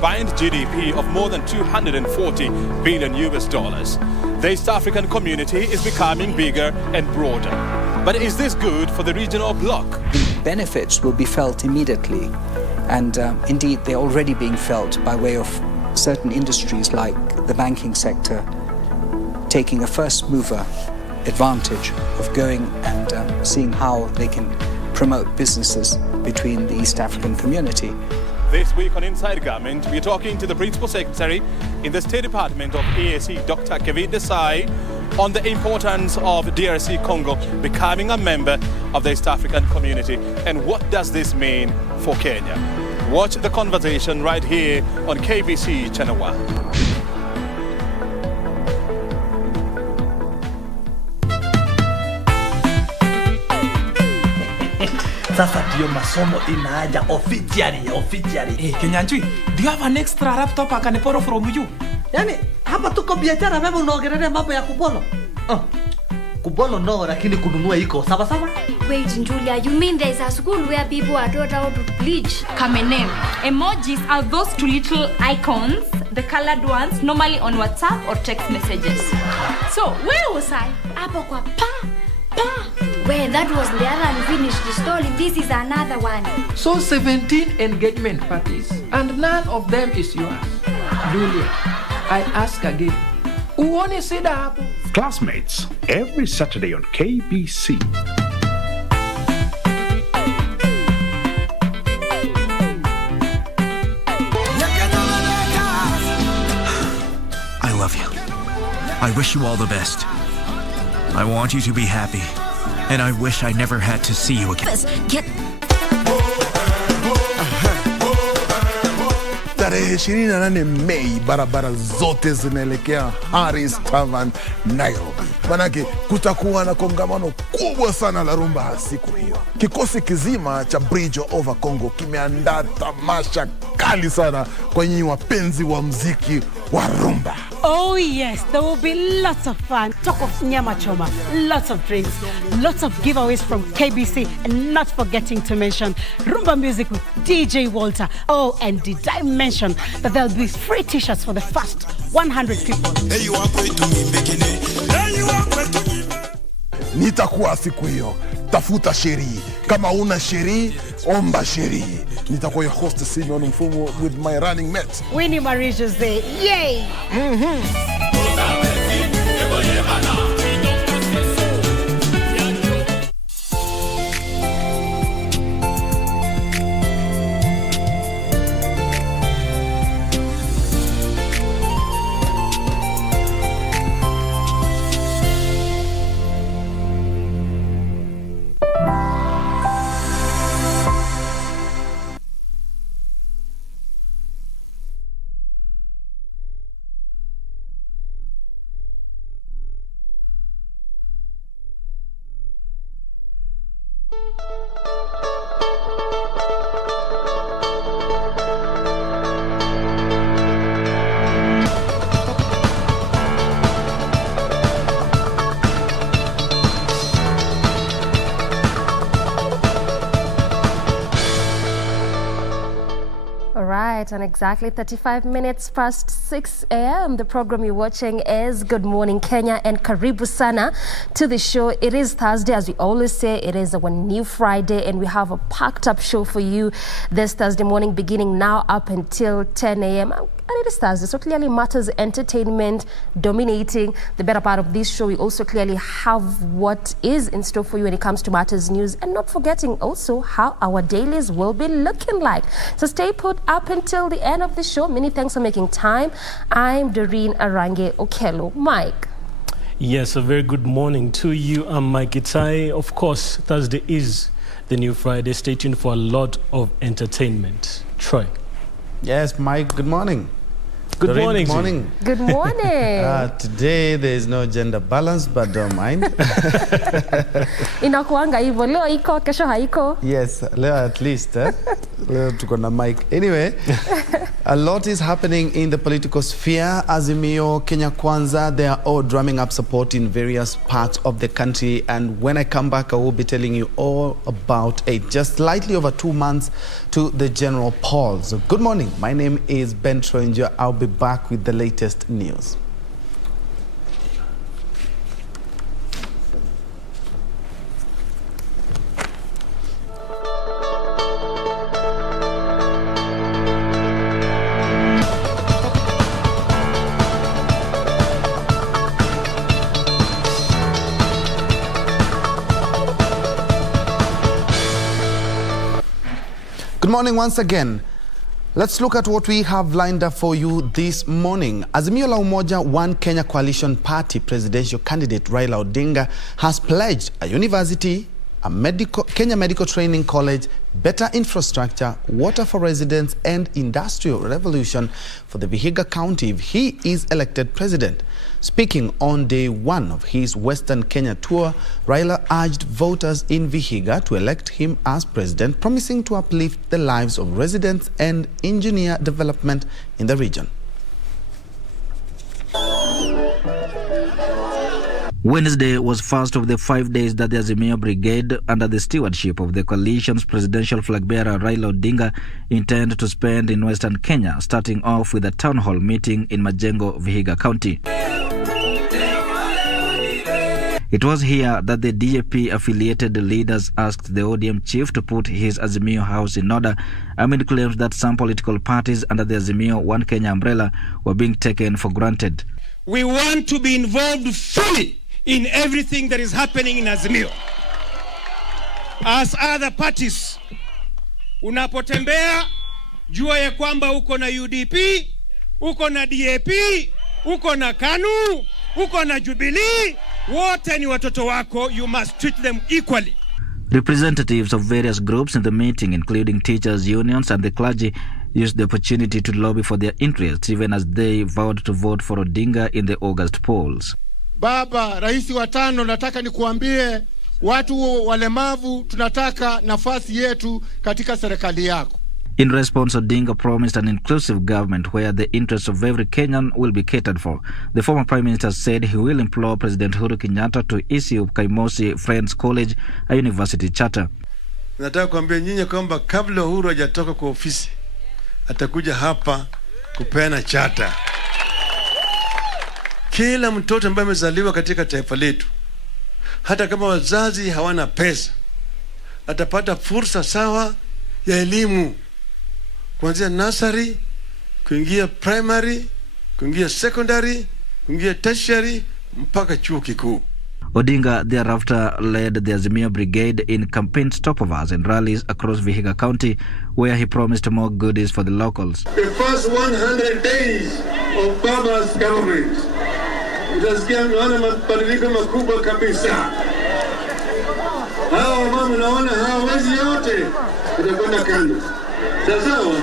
combined GDP of more than 240 billion US dollars. The East African community is becoming bigger and broader. But is this good for the regional bloc? The benefits will be felt immediately, and indeed they're already being felt by way of certain industries like the banking sector taking a first mover advantage of going and seeing how they can promote businesses between the East African community. This week on Inside Government, we're talking to the Principal Secretary in the State Department of EAC, Dr. KBC Desai, on the importance of DRC Congo becoming a member of the East African community and what does this mean for Kenya. Watch the conversation right here on KBC Channel 1. Sasa ndio masomo inaja officially. Kenyanjui, do you have an extra laptop I can borrow from you? Yani hapa tuko biashara wewe unaongelea mambo ya kubolo. Kubolo no, lakini kununua iko sawa sawa. Wait, Julia, you mean there's a school where people are taught how to bleach? Kamene. Emojis are those two little icons, the colored ones, normally on WhatsApp or text messages. So, where was I? Hapo kwa pa. Well, that was the other unfinished story. This is another one. So 17 engagement parties and none of them is yours. Julia, I ask again. Uone sida hapo? Classmates, every Saturday on KBC. I love you. I wish you all the best. I want you to be happy. And I wish I never had to see you again. Tarehe 28 Mei, barabara zote zinaelekea Harris Tavern, Nairobi. Manake kutakuwa na kongamano kubwa sana la rumba siku hiyo. Kikosi kizima cha Bridge Over Congo kimeandaa tamasha kali sana kwa nyinyi wapenzi wa muziki wa rumba. Oh yes, there will be lots of fun. Talk of nyama choma, lots of drinks, lots of giveaways from KBC, and not forgetting to mention rumba music with DJ Walter. Oh, and did I mention that there'll be free t-shirts for the first 100 people. Nitakuwa siku hiyo. Tafuta sheri. Kama una sheri, omba sheri. Nitakuwa your host Simeon Mfumo with my running mate Winnie Marie Jose. Yay! And exactly 35 minutes past 6 a.m. The program you're watching is Good Morning Kenya, and karibu sana to the show. It is Thursday, as we always say. It is our new Friday, and we have a packed up show for you this Thursday morning, beginning now up until 10 a.m. And it is Thursday, so clearly matters entertainment dominating the better part of this show. We also clearly have what is in store for you when it comes to matters news, and not forgetting also how our dailies will be looking like. So stay put up until the end of the show. Many thanks for making time. I'm Doreen Arange Okello. Mike. Yes, a very good morning to you. I'm Mike Itai. Of course, Thursday is the new Friday. Stay tuned for a lot of entertainment. Troy. Yes, Mike, good morning. Good morning. Good morning. Good morning. Today there is no gender balance, but don't mind. Inakuanga hivyo, leo iko, kesho haiko. Yes, leo at least. Leo tuko na mic. Anyway, a lot is happening in the political sphere. Azimio, Kenya Kwanza, they are all drumming up support in various parts of the country. And when I come back, I will be telling you all about it. Just slightly over 2 months to the general polls. Good morning. My name is Ben Troinjo. I'll be back with the latest news. Good morning once again. Let's look at what we have lined up for you this morning. Azimio la Umoja One Kenya Coalition Party presidential candidate Raila Odinga has pledged a university, a Kenya Medical Training College, better infrastructure, water for residents, and industrial revolution for the Vihiga County if he is elected president. Speaking on day one of his Western Kenya tour, Raila urged voters in Vihiga to elect him as president, promising to uplift the lives of residents and engineer development in the region. Wednesday was first of the 5 days that the Azimio Brigade, under the stewardship of the coalition's presidential flag bearer Raila Odinga, intend to spend in Western Kenya, starting off with a town hall meeting in Majengo, Vihiga County. It was here that the DAP-affiliated leaders asked the ODM chief to put his Azimio house in order amid claims that some political parties under the Azimio One Kenya umbrella were being taken for granted. We want to be involved fully in everything that is happening in Azimio. As other parties, unapotembea, jua ya kwamba uko na UDP, uko na DAP, uko na KANU, uko na Jubilee, wote ni watoto wako, you must treat them equally. Representatives of various groups in the meeting, including teachers' unions and the clergy, used the opportunity to lobby for their interests, even as they vowed to vote for Odinga in the August polls. Baba, Rais wa tano, nataka nikuambie watu walemavu tunataka nafasi yetu katika serikali yako. In response, Odinga promised an inclusive government where the interests of every Kenyan will be catered for. The former Prime Minister said he will implore President Uhuru Kenyatta to issue Kaimosi Friends College a university charter. Nataka kuambia nyinyi kwamba kabla Uhuru hajatoka kwa ofisi, atakuja hapa kupeana charter. Kila mtoto ambaye amezaliwa katika taifa letu, hata kama wazazi hawana pesa, atapata fursa sawa ya elimu. Kuanzia nursery, kuingia primary, kuingia secondary, kuingia tertiary, mpaka chuo kikuu. Odinga thereafter led the Azimio Brigade in campaign stopovers and rallies across Vihiga County, where he promised more goodies for the locals. The first 100 days of Baba's government, utasikia naona mabadiliko makubwa kabisa. Hawa mama naona hawawezi yote, utakwenda kando. Sawa.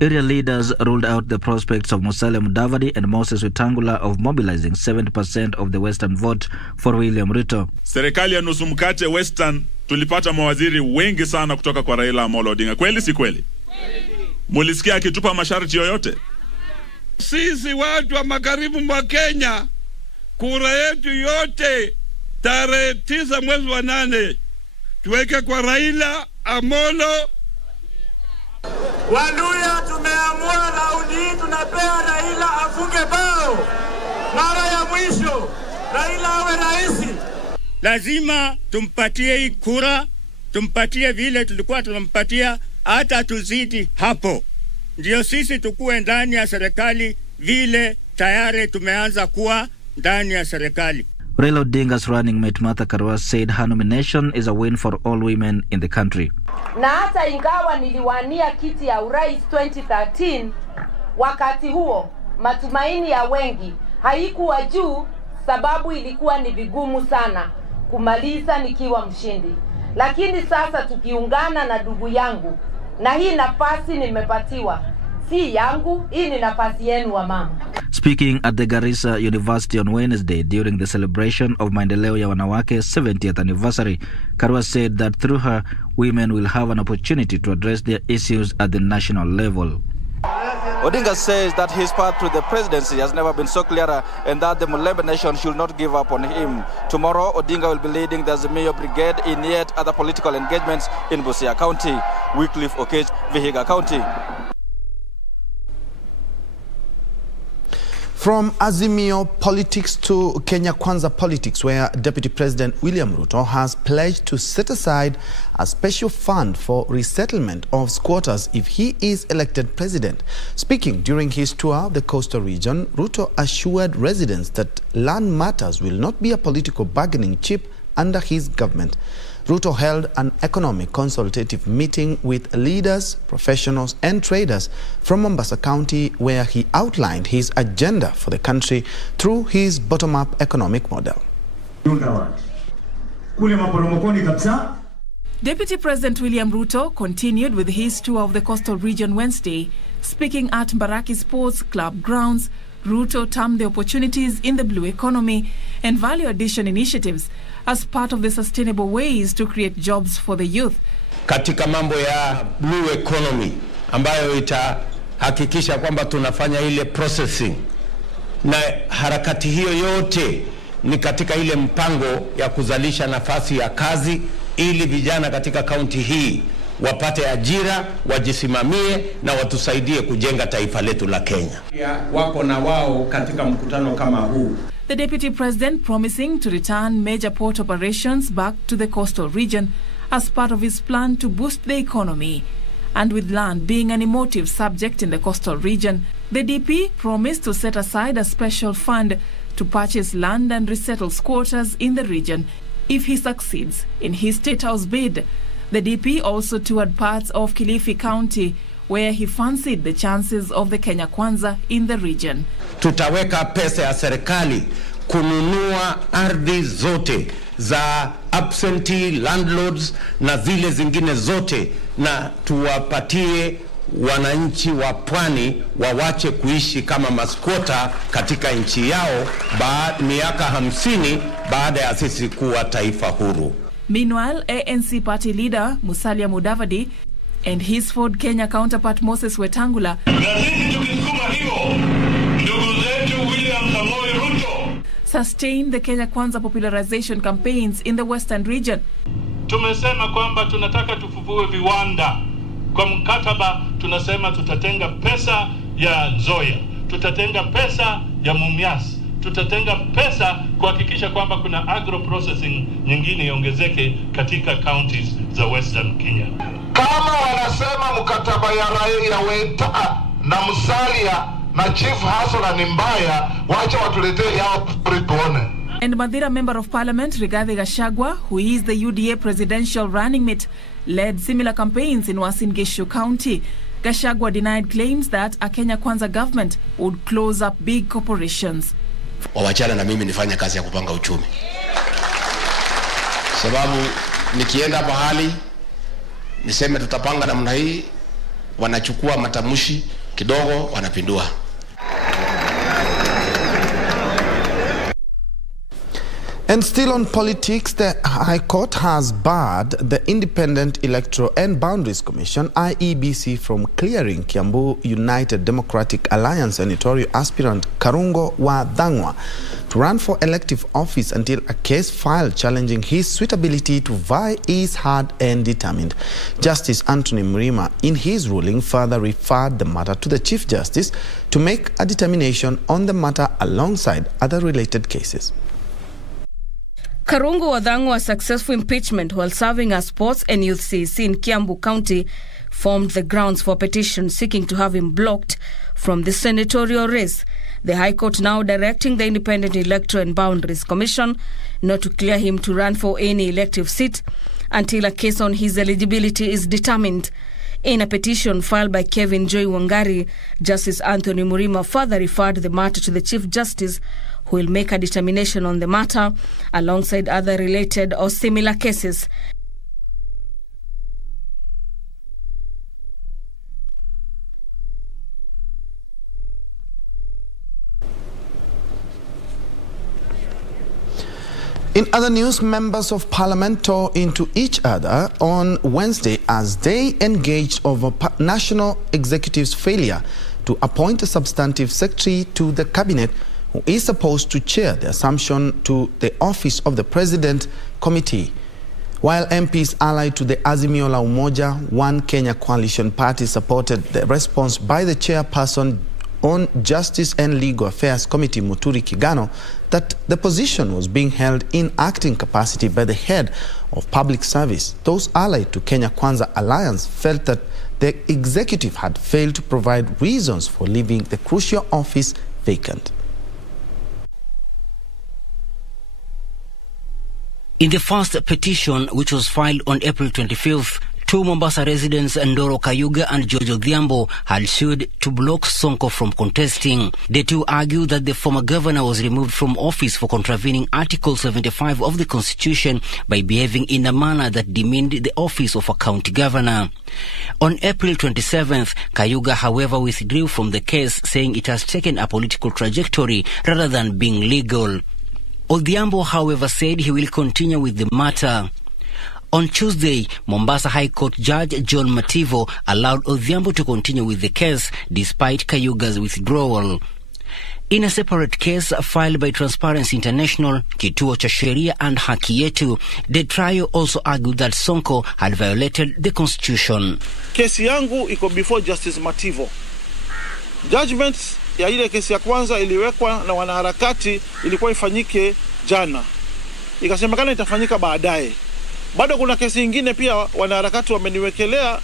Area leaders ruled out the prospects of Musalia Mudavadi and Moses Wetangula of mobilizing 70% of the Western vote for William Ruto. Serikali ya nusu mkate Western tulipata mawaziri wengi sana kutoka kwa Raila Amolo Odinga. Kweli si kweli? Mulisikia akitupa masharti yoyote? Sisi watu wa magharibi mwa Kenya, kura yetu yote tarehe 9 mwezi wa 8 tuweke kwa Raila Amolo. Waluya tumeamua raundi hii tunapea Raila afunge bao. Mara ya mwisho Raila awe rais. Lazima tumpatie hii kura, tumpatie vile tulikuwa tunampatia, hata tuzidi hapo. Ndio sisi tukue ndani ya serikali vile tayari tumeanza kuwa ndani ya serikali. Raila Odinga's running mate Martha Karua said her nomination is a win for all women in the country. Na hata ingawa niliwania kiti ya urais 2013, wakati huo matumaini ya wengi haikuwa juu, sababu ilikuwa ni vigumu sana kumaliza nikiwa mshindi. Lakini sasa tukiungana na ndugu yangu na hii nafasi nimepatiwa, si yangu, hii ni nafasi yenu wa mama. Speaking at the Garissa University on Wednesday during the celebration of Maendeleo ya Wanawake 70th anniversary, Karua said that through her, women will have an opportunity to address their issues at the national level. Odinga says that his path to the presidency has never been so clear and that the Mulembe nation should not give up on him. Tomorrow, Odinga will be leading the Azimio Brigade in yet other political engagements in Busia County, Wycliffe Okech, Vihiga County. From Azimio politics to Kenya Kwanza politics, where Deputy President William Ruto has pledged to set aside a special fund for resettlement of squatters if he is elected president. Speaking during his tour of the coastal region, Ruto assured residents that land matters will not be a political bargaining chip under his government. Ruto held an economic consultative meeting with leaders, professionals and traders from Mombasa County where he outlined his agenda for the country through his bottom-up economic model. Deputy President William Ruto continued with his tour of the coastal region Wednesday. Speaking at Mbaraki Sports Club grounds, Ruto termed the opportunities in the blue economy and value addition initiatives as part of the sustainable ways to create jobs for the youth. Katika mambo ya blue economy ambayo itahakikisha kwamba tunafanya ile processing, na harakati hiyo yote ni katika ile mpango ya kuzalisha nafasi ya kazi ili vijana katika kaunti hii wapate ajira, wajisimamie na watusaidie kujenga taifa letu la Kenya. Wako na wao katika mkutano kama huu. The Deputy President promising to return major port operations back to the coastal region as part of his plan to boost the economy. And with land being an emotive subject in the coastal region, the DP promised to set aside a special fund to purchase land and resettle squatters in the region if he succeeds in his State House bid. The DP also toured parts of Kilifi County where he fancied the chances of the Kenya Kwanza in the region. Tutaweka pesa ya serikali kununua ardhi zote za absentee landlords na zile zingine zote, na tuwapatie wananchi wa pwani wawache kuishi kama maskwota katika nchi yao miaka 50 baada ya sisi kuwa taifa huru. Meanwhile, ANC party leader Musalia Mudavadi and his Ford Kenya counterpart Moses Wetangula sustained the Kenya Kwanza popularization campaigns in the western region. Tumesema kwamba tunataka tufufue viwanda. Kwa mkataba tunasema tutatenga pesa ya Nzoia, tutatenga pesa ya Mumias, tutatenga pesa kuhakikisha kwamba kuna agro processing nyingine iongezeke katika counties za western Kenya. Kama wanasema mkataba ya Weta na Musalia na Chief Hassan ni mbaya, wacha watuletee yao tuone. And Madira Member of Parliament Rigathi Gachagua, who is the UDA presidential running mate, led similar campaigns in Uasin Gishu County. Gachagua denied claims that a Kenya Kwanza government would close up big corporations. Wawachana na mimi nifanye kazi ya kupanga uchumi. Sababu nikienda pahali niseme tutapanga namna hii, wanachukua matamushi kidogo wanapindua. And still on politics, the High Court has barred the Independent Electoral and Boundaries Commission, IEBC, from clearing Kiambu United Democratic Alliance senatorial aspirant Karungo Wadhangwa to run for elective office until a case filed challenging his suitability to vie is heard and determined. Justice Anthony Mrima, in his ruling, further referred the matter to the Chief Justice to make a determination on the matter alongside other related cases. Karungo Wadhangwa's successful impeachment while serving as sports and youth CEC in Kiambu County formed the grounds for a petition seeking to have him blocked from the senatorial race. The High Court now directing the Independent Electoral and Boundaries Commission not to clear him to run for any elective seat until a case on his eligibility is determined. In a petition filed by Kevin Joy Wangari, Justice Anthony Murima further referred the matter to the Chief Justice, who will make a determination on the matter alongside other related or similar cases. In other news, members of parliament tore into each other on Wednesday as they engaged over National Executive's failure to appoint a substantive secretary to the cabinet who is supposed to chair the assumption to the office of the President Committee. While MPs allied to the Azimio la Umoja, One Kenya Coalition Party supported the response by the chairperson on Justice and Legal Affairs Committee, Muturi Kigano, that the position was being held in acting capacity by the head of public service. Those allied to Kenya Kwanza Alliance felt that the executive had failed to provide reasons for leaving the crucial office vacant. In the first petition, which was filed on April 25th, two Mombasa residents, Ndoro Kayuga and George Odhiambo, had sued to block Sonko from contesting. The two argued that the former governor was removed from office for contravening Article 75 of the Constitution by behaving in a manner that demeaned the office of a county governor. On April 27th, Kayuga, however, withdrew from the case, saying it has taken a political trajectory rather than being legal. Odhiambo, however, said he will continue with the matter. On Tuesday, Mombasa High Court Judge John Mativo allowed Odhiambo to continue with the case despite Kayuga's withdrawal. In a separate case filed by Transparency International, Kituo cha Sheria and Haki Yetu, the trial also argued that Sonko had violated the Constitution. Kesi yangu iko before Justice Mativo. Judgments ya ile kesi ya kwanza iliwekwa na wanaharakati ilikuwa ifanyike jana. Ikasemekana itafanyika baadaye. Bado kuna kesi nyingine pia wanaharakati wameniwekelea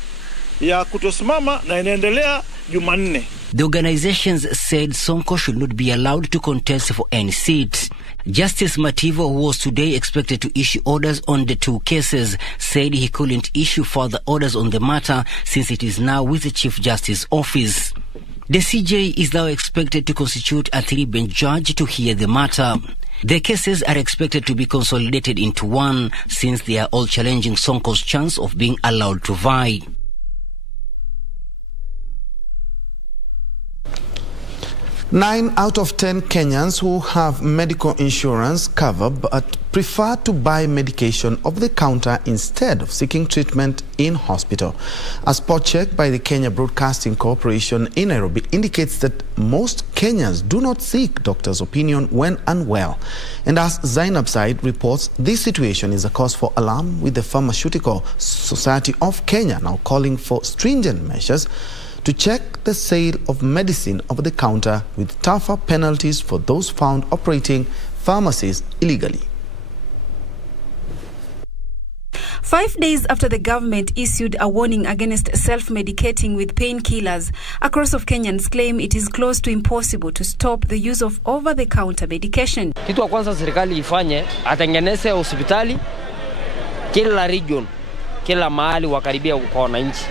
ya kutosimama na inaendelea Jumanne. The organizations said Sonko should not be allowed to contest for any seat. Justice Mativo, who was today expected to issue orders on the two cases, said he couldn't issue further orders on the matter since it is now with the Chief Justice Office. The CJ is now expected to constitute a three-bench judge to hear the matter. The cases are expected to be consolidated into one, since they are all challenging Sonko's chance of being allowed to vie. Nine out of 10 Kenyans who have medical insurance cover but prefer to buy medication over the counter instead of seeking treatment in hospital. A spot check by the Kenya Broadcasting Corporation in Nairobi indicates that most Kenyans do not seek doctor's opinion when unwell. And as Zainab Said reports, this situation is a cause for alarm, with the Pharmaceutical Society of Kenya now calling for stringent measures to check the sale of medicine over the counter, with tougher penalties for those found operating pharmacies illegally. 5 days after the government issued a warning against self-medicating with painkillers, a cross of Kenyans claim it is close to impossible to stop the use of over-the-counter medication. Kitu wa kwanza serikali ifanye, atengeneze hospitali kila region, kila mahali wakaribia kwa wananchi.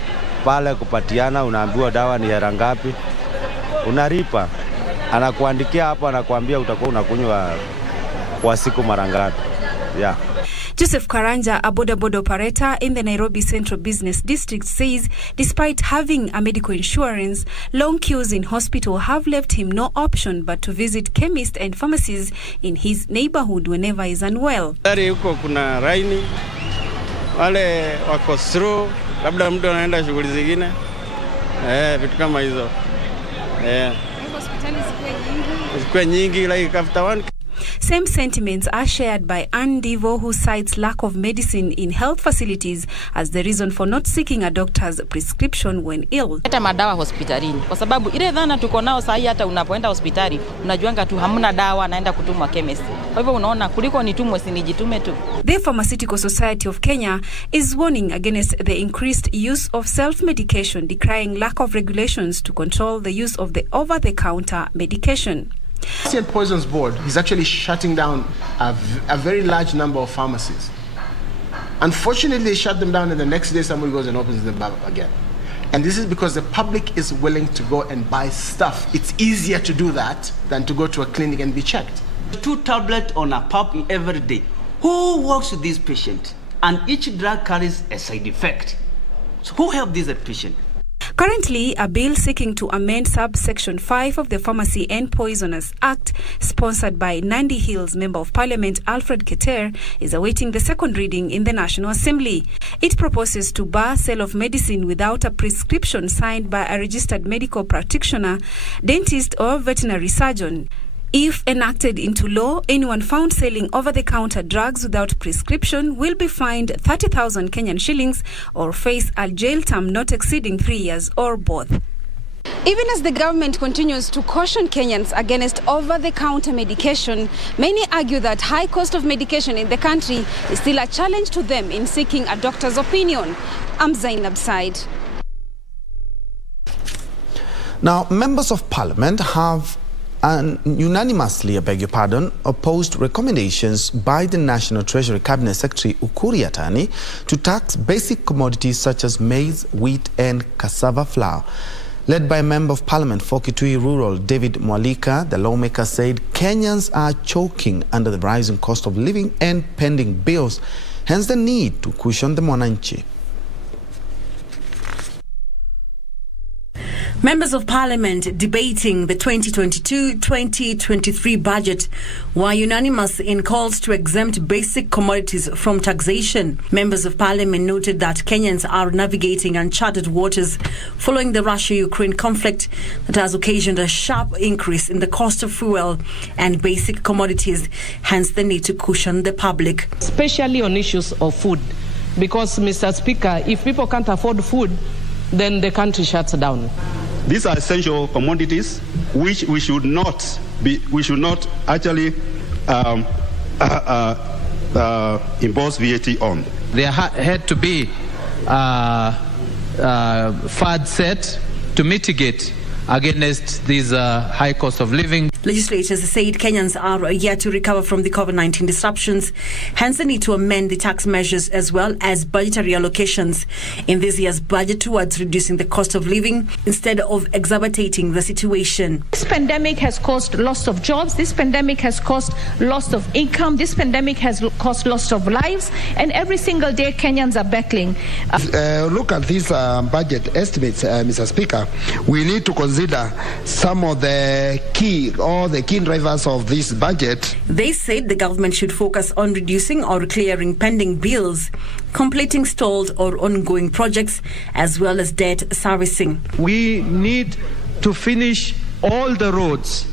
Pale kupatiana, unaambiwa dawa ni hela ngapi, unalipa, anakuandikia hapo, anakuambia utakuwa unakunywa kwa siku mara ngapi. Yeah. Joseph Karanja, a boda operator in the Nairobi Central Business District, says despite having a medical insurance, long queues in hospital have left him no option but to visit chemists and pharmacies in his neighborhood whenever he is unwell. Dari huko kuna raini, wale wako through, labda mtu anaenda shughuli zingine, vitu kama hizo. Hospitali zikuwe nyingi, like after one. Same sentiments are shared by Ann Divo, who cites lack of medicine in health facilities as the reason for not seeking a doctor's prescription when ill. Hata madawa hospitalini, kwa sababu ile dhana tuko nao sahi, hata unapoenda hospitali unajuanga tu hamna dawa, naenda kutumwa chemist. Kwa hivyo unaona kuliko nitumwe sinijitume tu. The Pharmaceutical Society of Kenya is warning against the increased use of self-medication, decrying lack of regulations to control the use of the over-the-counter medication. The Poisons Board is actually shutting down a very large number of pharmacies. Unfortunately, they shut them down, and the next day somebody goes and opens them back again. And this is because the public is willing to go and buy stuff. It's easier to do that than to go to a clinic and be checked. 2 tablets on a pump every day. Who works with this patient? And each drug carries a side effect. So who helps this patient? Currently, a bill seeking to amend subsection 5 of the Pharmacy and Poisoners Act, sponsored by Nandi Hills Member of Parliament Alfred Keter, is awaiting the second reading in the National Assembly. It proposes to bar sale of medicine without a prescription signed by a registered medical practitioner, dentist or veterinary surgeon. If enacted into law, anyone found selling over-the-counter drugs without prescription will be fined 30,000 Kenyan shillings or face a jail term not exceeding 3 years or both. Even as the government continues to caution Kenyans against over-the-counter medication, many argue that high cost of medication in the country is still a challenge to them in seeking a doctor's opinion. I'm Zainab Said. Now, members of parliament have unanimously, opposed recommendations by the National Treasury Cabinet Secretary Ukur Yatani to tax basic commodities such as maize, wheat and cassava flour. Led by Member of Parliament for Kitui Rural, David Mwalika, the lawmaker said Kenyans are choking under the rising cost of living and pending bills, hence the need to cushion the mwananchi. Members of Parliament debating the 2022-2023 budget were unanimous in calls to exempt basic commodities from taxation. Members of Parliament noted that Kenyans are navigating uncharted waters following the Russia-Ukraine conflict that has occasioned a sharp increase in the cost of fuel and basic commodities, hence the need to cushion the public. Especially on issues of food, because, Mr. Speaker, if people can't afford food, then the country shuts down. These are essential commodities which we should not actually impose VAT on. There had to be fund set to mitigate against this high cost of living. Legislators said Kenyans are yet to recover from the COVID-19 disruptions, hence the need to amend the tax measures as well as budgetary allocations in this year's budget towards reducing the cost of living instead of exacerbating the situation. This pandemic has caused loss of jobs, this pandemic has caused loss of income, this pandemic has caused loss of lives, and every single day Kenyans are battling. Look at these budget estimates, Mr. Speaker. We need to consider some of the key drivers of this budget. They said the government should focus on reducing or clearing pending bills, completing stalled or ongoing projects, as well as debt servicing. We need to finish all the roads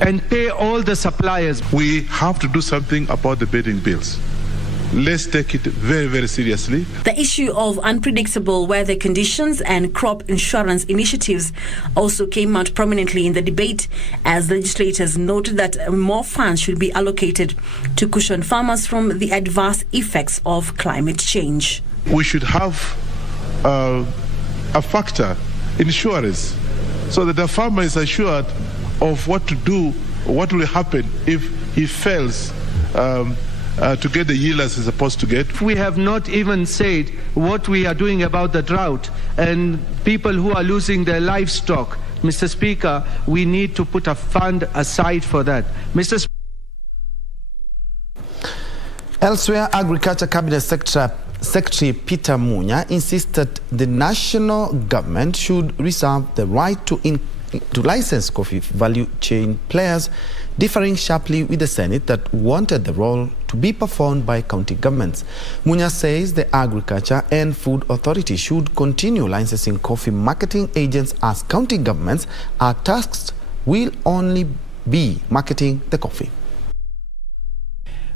and pay all the suppliers. We have to do something about the pending bills. Let's take it very, very seriously. The issue of unpredictable weather conditions and crop insurance initiatives also came out prominently in the debate, as legislators noted that more funds should be allocated to cushion farmers from the adverse effects of climate change. We should have a factor insurance so that the farmer is assured of what to do, what will happen if he fails to get the yield as he's supposed to get. We have not even said what we are doing about the drought and people who are losing their livestock. Mr. Speaker, we need to put a fund aside for that. Elsewhere, Agriculture Cabinet Secretary Peter Munya insisted the national government should reserve the right to license coffee value chain players, differing sharply with the Senate that wanted the role to be performed by county governments. Munya says the Agriculture and Food Authority should continue licensing coffee marketing agents, as county governments are tasked will only be marketing the coffee.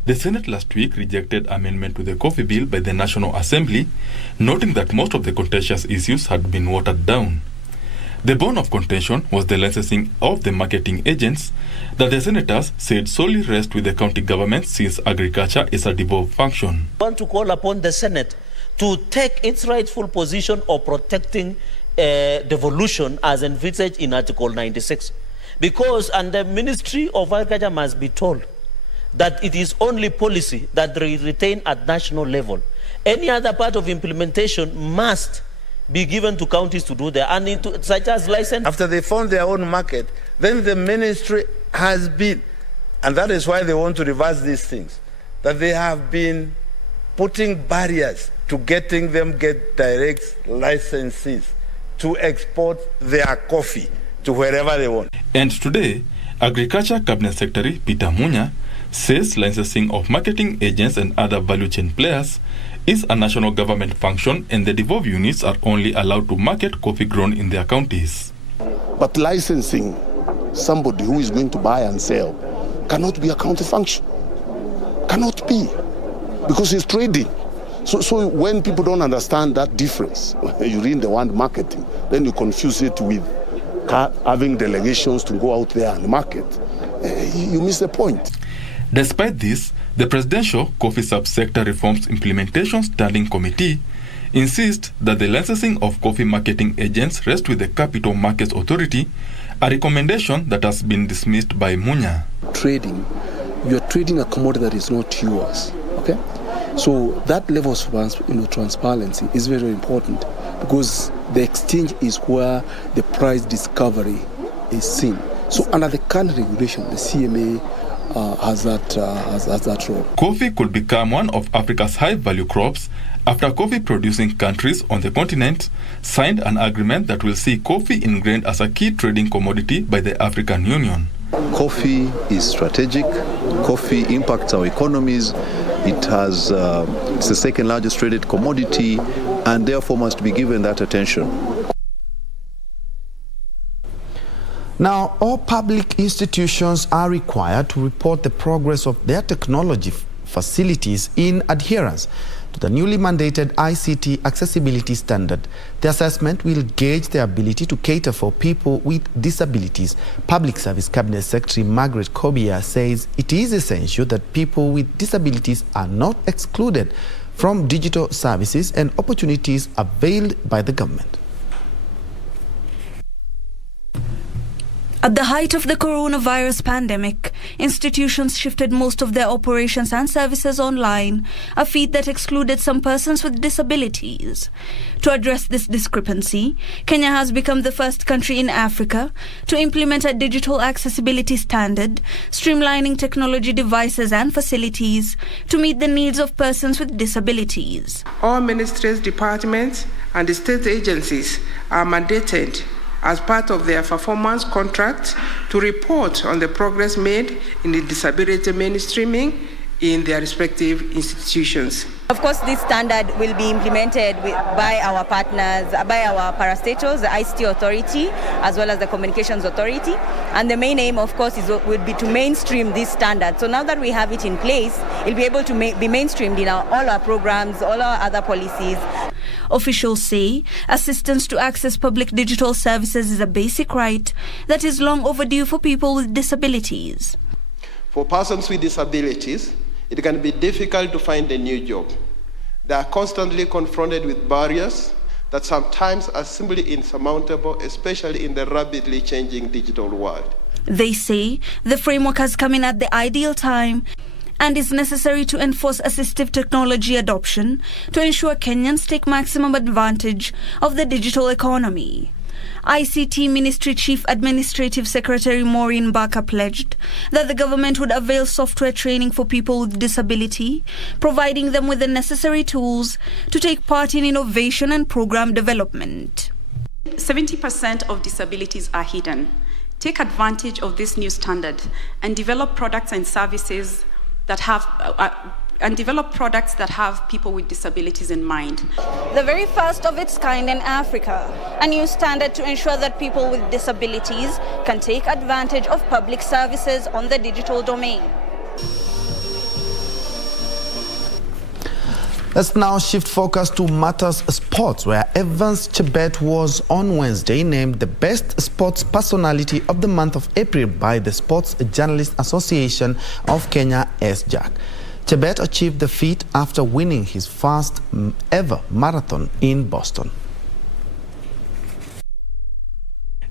The Senate last week rejected amendment to the coffee bill by the National Assembly, noting that most of the contentious issues had been watered down. The bone of contention was the licensing of the marketing agents that the senators said solely rest with the county government, since agriculture is a devolved function. I want to call upon the Senate to take its rightful position of protecting devolution as envisaged in Article 96. Because the Ministry of Agriculture must be told that it is only policy that they retain at national level. Any other part of implementation must be given to counties to do there, and such as license. After they found their own market, then the ministry has been, and that is why they want to reverse these things, that they have been putting barriers to get direct licenses to export their coffee to wherever they want. And today, Agriculture Cabinet Secretary Peter Munya says licensing of marketing agents and other value chain players is a national government function, and the devolved units are only allowed to market coffee grown in their counties. But licensing somebody who is going to buy and sell cannot be a county function. Cannot be, because it's trading. So when people don't understand that difference, you read the word marketing, then you confuse it with having delegations to go out there and market. You miss the point. Despite this, the Presidential Coffee Subsector Reforms Implementation Standing Committee insists that the licensing of coffee marketing agents rests with the Capital Markets Authority, a recommendation that has been dismissed by Munya. Trading, you are trading a commodity that is not yours, okay? So that level of transparency is very, very important, because the exchange is where the price discovery is seen. So under the current regulation, the CMA has that role. Coffee could become one of Africa's high-value crops after coffee-producing countries on the continent signed an agreement that will see coffee ingrained as a key trading commodity by the African Union. Coffee is strategic. Coffee impacts our economies. It's the second largest traded commodity, and therefore must be given that attention. Now, all public institutions are required to report the progress of their technology facilities in adherence to the newly mandated ICT accessibility standard. The assessment will gauge their ability to cater for people with disabilities. Public Service Cabinet Secretary Margaret Kobia says it is essential that people with disabilities are not excluded from digital services and opportunities availed by the government. At the height of the coronavirus pandemic, institutions shifted most of their operations and services online, a feat that excluded some persons with disabilities. To address this discrepancy, Kenya has become the first country in Africa to implement a digital accessibility standard, streamlining technology devices and facilities to meet the needs of persons with disabilities. All ministries, departments, and state agencies are mandated as part of their performance contract to report on the progress made in the disability mainstreaming in their respective institutions. Of course, this standard will be implemented by our partners, by our parastatals, the ICT Authority, as well as the Communications Authority. And the main aim, of course, would be to mainstream this standard. So now that we have it in place, it'll be able to be mainstreamed in all our programs, all our other policies. Officials say assistance to access public digital services is a basic right that is long overdue for people with disabilities. For persons with disabilities, it can be difficult to find a new job. They are constantly confronted with barriers that sometimes are simply insurmountable, especially in the rapidly changing digital world. They say the framework has come in at the ideal time and is necessary to enforce assistive technology adoption to ensure Kenyans take maximum advantage of the digital economy. ICT Ministry Chief Administrative Secretary Maureen Barker pledged that the government would avail software training for people with disability, providing them with the necessary tools to take part in innovation and program development. 70% of disabilities are hidden. Take advantage of this new standard and develop products and services that have people with disabilities in mind. The very first of its kind in Africa, a new standard to ensure that people with disabilities can take advantage of public services on the digital domain. Let's now shift focus to matters sports, where Evans Chebet was on Wednesday named the best sports personality of the month of April by the Sports Journalists Association of Kenya, SJAC. Chebet achieved the feat after winning his first ever marathon in Boston.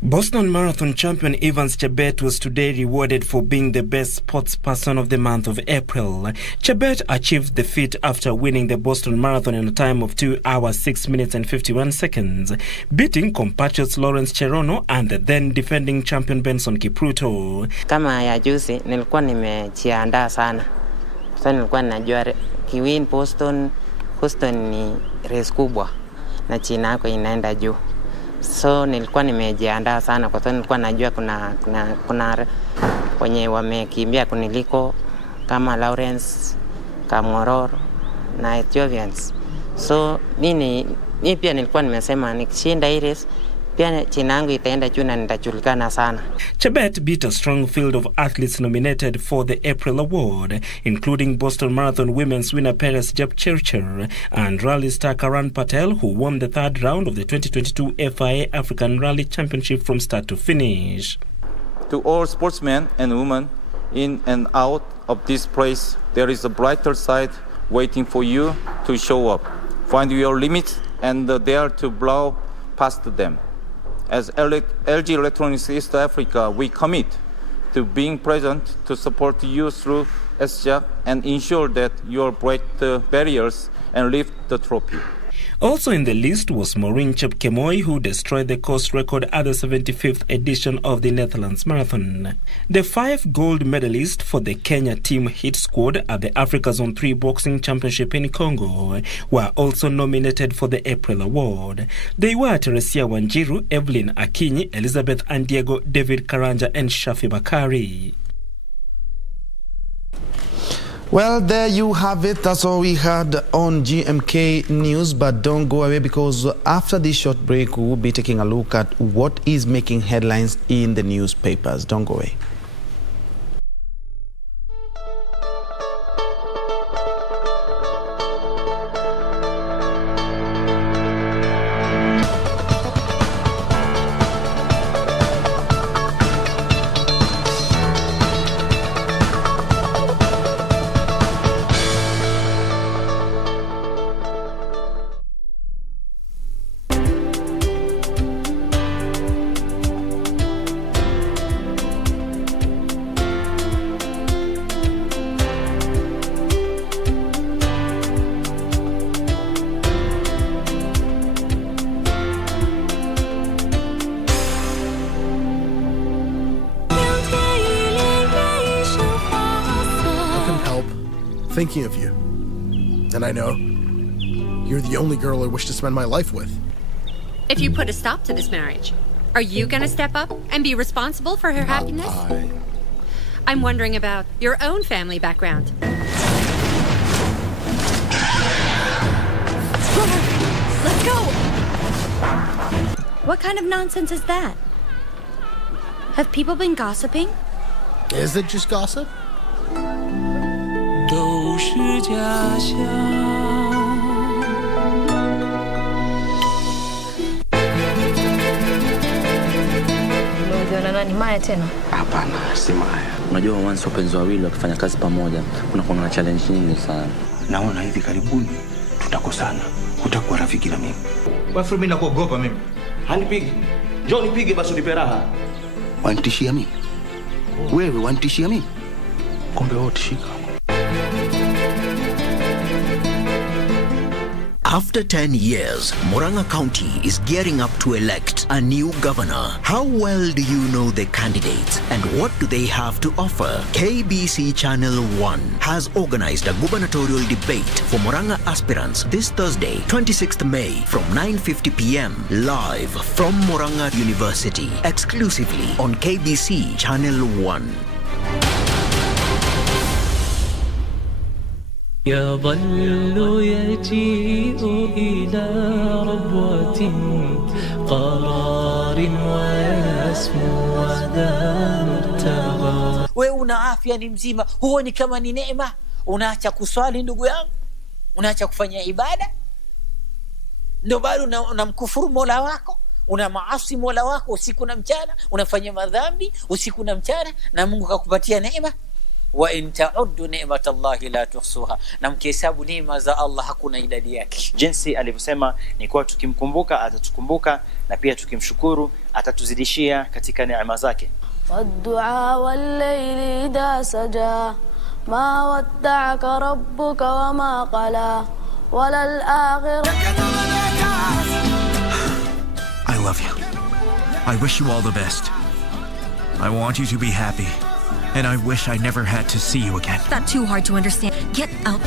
Boston Marathon champion Evans Chebet was today rewarded for being the best sports person of the month of April. Chebet achieved the feat after winning the Boston Marathon in a time of 2 hours, 6 minutes and 51 seconds, beating compatriots Lawrence Cherono and the then defending champion Benson Kipruto. Kama ya juzi nilikuwa nimejiandaa sana. Sasa nilikuwa najua kiwin Boston ni race kubwa na China yako inaenda juu. So nilikuwa nimejiandaa sana kwa sababu nilikuwa najua kuna wenye wamekimbia kuniliko kama Lawrence, Kamoror na Ethiopians. So mimi pia nilikuwa nimesema nikishinda hii race pia jina yangu itaenda juu na nitajulikana sana. Chebet beat a strong field of athletes nominated for the April Award, including Boston Marathon women's winner Peres Jepchirchir and rally star Karan Patel, who won the third round of the 2022 FIA African Rally Championship from start to finish. To all sportsmen and women in and out of this place, there is a brighter side waiting for you to show up. Find your limits and dare to blow past them. As LG Electronics East Africa, we commit to being present to support you through SJA and ensure that you break the barriers and lift the trophy. Also in the list was Maureen Chepkemoi, who destroyed the course record at the 75th edition of the Netherlands Marathon. The 5 gold medalists for the Kenya team hit squad at the Africa Zone 3 Boxing Championship in Congo were also nominated for the April Award. They were Teresia Wanjiru, Evelyn Akinyi, Elizabeth Andiego, David Karanja and Shafi Bakari. Well, there you have it. That's all we had on GMK News. But don't go away, because after this short break, we will be taking a look at what is making headlines in the newspapers. Don't go away. Thinking of you. And I know you're the only girl I wish to spend my life with. If you put a stop to this marriage, are you going to step up and be responsible for her happiness? I'm wondering about your own family background. Let's go! What kind of nonsense is that? Have people been gossiping? Is it just gossip? 都是家乡。Unajiona nani Maya tena? Hapana, si Maya. Unajua once wapenzi wawili wakifanya kazi pamoja, kuna na challenge nyingi sana. Naona hivi karibuni tutakosana. Utakuwa rafiki na mimi. Wewe mimi nakuogopa mimi. Hanipigi. Njoo nipige basi unipe raha. Wanitishia mimi? Wewe wanitishia mimi? Kumbe wote shika. After 10 years, Murang'a County is gearing up to elect a new governor. How well do you know the candidates and what do they have to offer? KBC Channel 1 has organized a gubernatorial debate for Murang'a aspirants this Thursday, 26th May from 9:50 p.m. live from Murang'a University, exclusively on KBC Channel 1. يظل يجيء إلى ربوة قرار ويسمو وذا مرتغى. Wewe una afya, ni mzima, huoni kama ni neema? Unaacha kuswali ndugu yangu, unaacha kufanya ibada, ndio bado unamkufuru Mola wako, una maasi Mola wako usiku na mchana, unafanya madhambi usiku na mchana, na Mungu kakupatia neema. Wa in ta'uddu ni'matallahi la tuhsuha, na mkihesabu neema za Allah hakuna idadi yake. Jinsi alivyosema ni kwa tukimkumbuka atatukumbuka, na pia tukimshukuru atatuzidishia katika neema zake. Waddu'a wal-layli idha saja ma wadda'aka rabbuka wa ma qala walal akhirah. I love you. I wish you all the best. I want you to be happy. And I wish I never had to see you again. That's too hard to understand. Get out.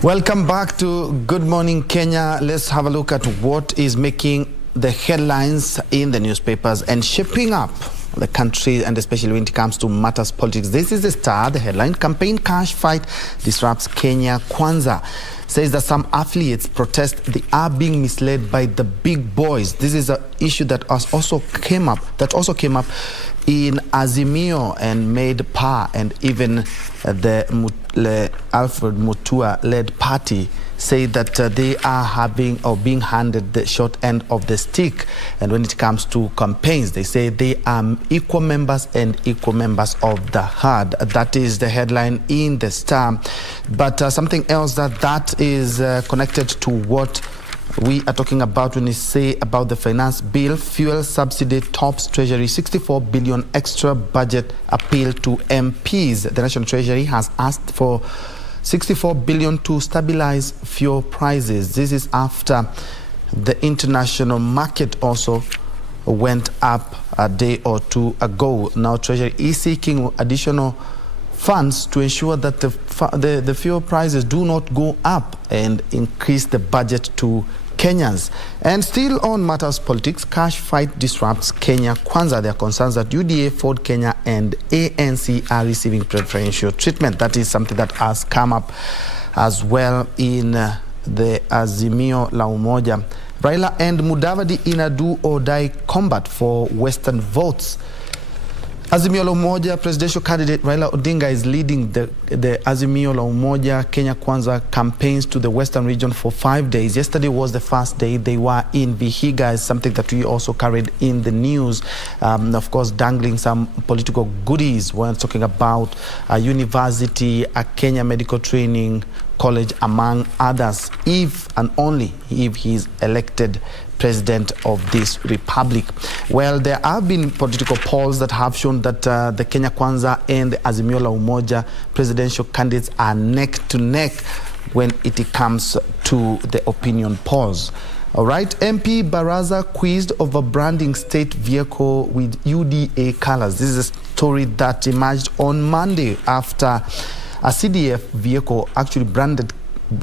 Welcome back to Good Morning Kenya. Let's have a look at what is making the headlines in the newspapers and shaping up the country, and especially when it comes to matters politics. This is the Star. The headline: campaign cash fight disrupts Kenya Kwanza. Says that some affiliates protest they are being misled by the big boys. This is an issue that also came up in Azimio and made PA, and even the Alfred Mutua-led party say that they are having or being handed the short end of the stick. And when it comes to campaigns, they say they are equal members and equal members of the herd. That is the headline in the Star. But something else that is connected to what we are talking about when we say about the finance bill: fuel subsidy tops Treasury, 64 billion extra budget appeal to MPs. The National Treasury has asked for 64 billion to stabilize fuel prices. This is after the international market also went up a day or two ago. Now Treasury is seeking additional funds to ensure that the fuel prices do not go up and increase the budget to Kenyans. And still on matters politics, cash fight disrupts Kenya Kwanza. There are concerns that UDA, Ford Kenya and ANC are receiving preferential treatment. That is something that has come up as well in the Azimio la Umoja. Raila and Mudavadi in a do-or-die combat for Western votes. Azimio la Umoja presidential candidate Raila Odinga is leading the Azimio la Umoja Kenya Kwanza campaigns to the Western region for 5 days. Yesterday was the first day. They were in Vihiga, is something that we also carried in the news. Of course, dangling some political goodies when talking about a university, a Kenya medical training college, among others, if and only if he is elected president of this republic. Well, there have been political polls that have shown that the Kenya Kwanza and the Azimio la Umoja presidential candidates are neck to neck when it comes to the opinion polls. All right, MP Baraza quizzed over branding state vehicle with UDA colors. This is a story that emerged on Monday after a CDF vehicle actually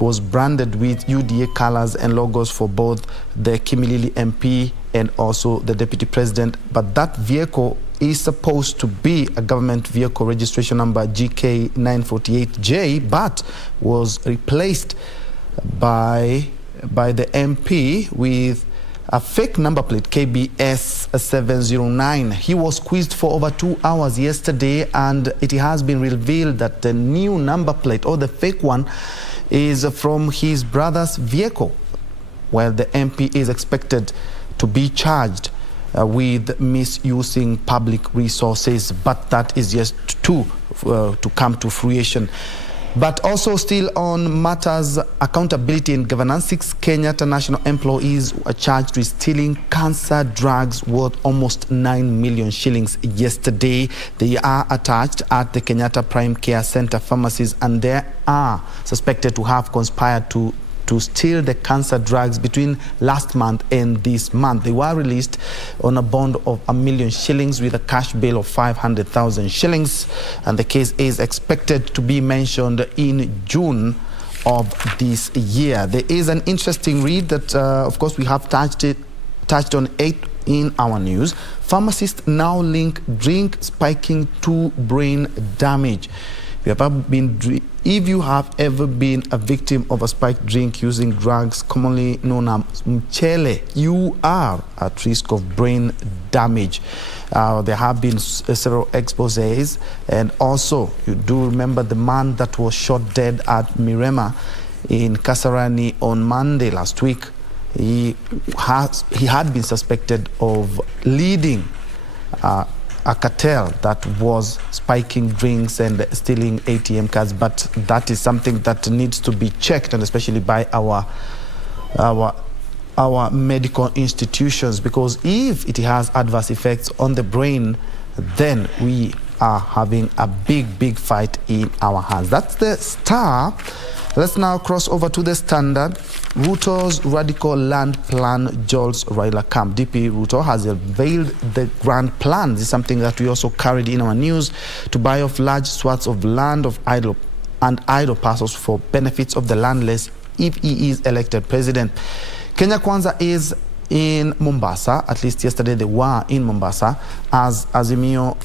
was branded with UDA colors and logos for both the Kimilili MP and also the Deputy President. But that vehicle is supposed to be a government vehicle, registration number GK948J, but was replaced by the MP with a fake number plate, KBS 709. He was quizzed for over 2 hours yesterday, and it has been revealed that the new number plate, or the fake one, is from his brother's vehicle, where the MP is expected to be charged with misusing public resources, but that is yet to come to fruition. But also still on matters accountability and governance, 6 Kenyatta national employees are charged with stealing cancer drugs worth almost 9 million shillings yesterday. They are attached at the Kenyatta Prime Care Center pharmacies, and they are suspected to have conspired to steal the cancer drugs between last month and this month. They were released on a bond of 1 million shillings with a cash bail of 500,000 shillings. And the case is expected to be mentioned in June of this year. There is an interesting read that, of course, we have touched on 8 in our news. Pharmacists now link drink spiking to brain damage. If you have ever been a victim of a spiked drink using drugs commonly known as mchele, you are at risk of brain damage. There have been several exposés, and also you do remember the man that was shot dead at Mirema in Kasarani on Monday last week. He had been suspected of leading a cartel that was spiking drinks and stealing ATM cards, but that is something that needs to be checked, and especially by our medical institutions, because if it has adverse effects on the brain, then we are having a big fight in our hands. That's the Star. Let's now cross over to the Standard. Ruto's radical land plan jolts Raila camp. DP Ruto has unveiled the grand plan. This is something that we also carried in our news, to buy off large swaths of land of idle and idle parcels for benefits of the landless if he is elected president. Kenya Kwanza is in Mombasa. At least yesterday they were in Mombasa, as Azimio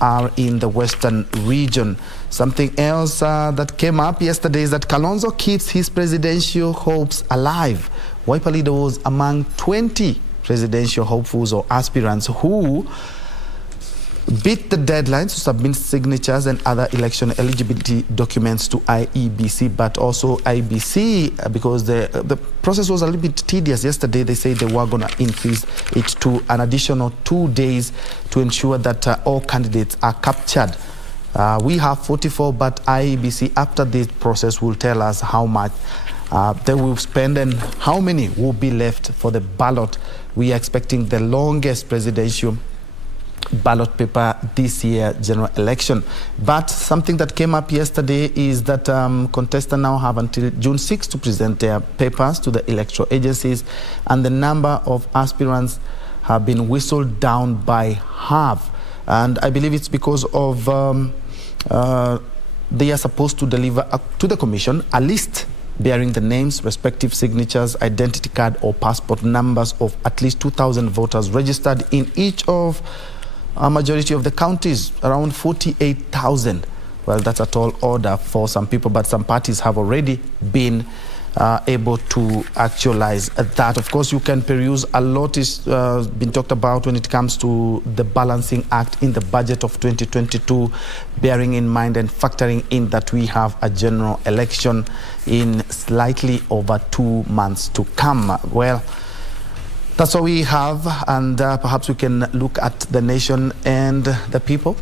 are in the western region. Something else that came up yesterday is that Kalonzo keeps his presidential hopes alive. Wiper leader was among 20 presidential hopefuls or aspirants who beat the deadline to submit signatures and other election eligibility documents to IEBC, but also IBC, because the process was a little bit tedious. Yesterday they said they were going to increase it to an additional 2 days to ensure that all candidates are captured. We have 44, but IEBC after this process will tell us how much they will spend and how many will be left for the ballot. We are expecting the longest presidential ballot paper this year general election. But something that came up yesterday is that contestants now have until June 6 to present their papers to the electoral agencies, and the number of aspirants have been whistled down by half. And I believe it's because of they are supposed to deliver to the commission a list bearing the names, respective signatures, identity card or passport numbers of at least 2,000 voters registered in each of a majority of the counties, around 48,000. Well, that's a tall order for some people, but some parties have already been able to actualize that. Of course, you can peruse a lot is been talked about when it comes to the balancing act in the budget of 2022, bearing in mind and factoring in that we have a general election in slightly over 2 months to come. Well, that's what we have, and perhaps we can look at the nation and the people.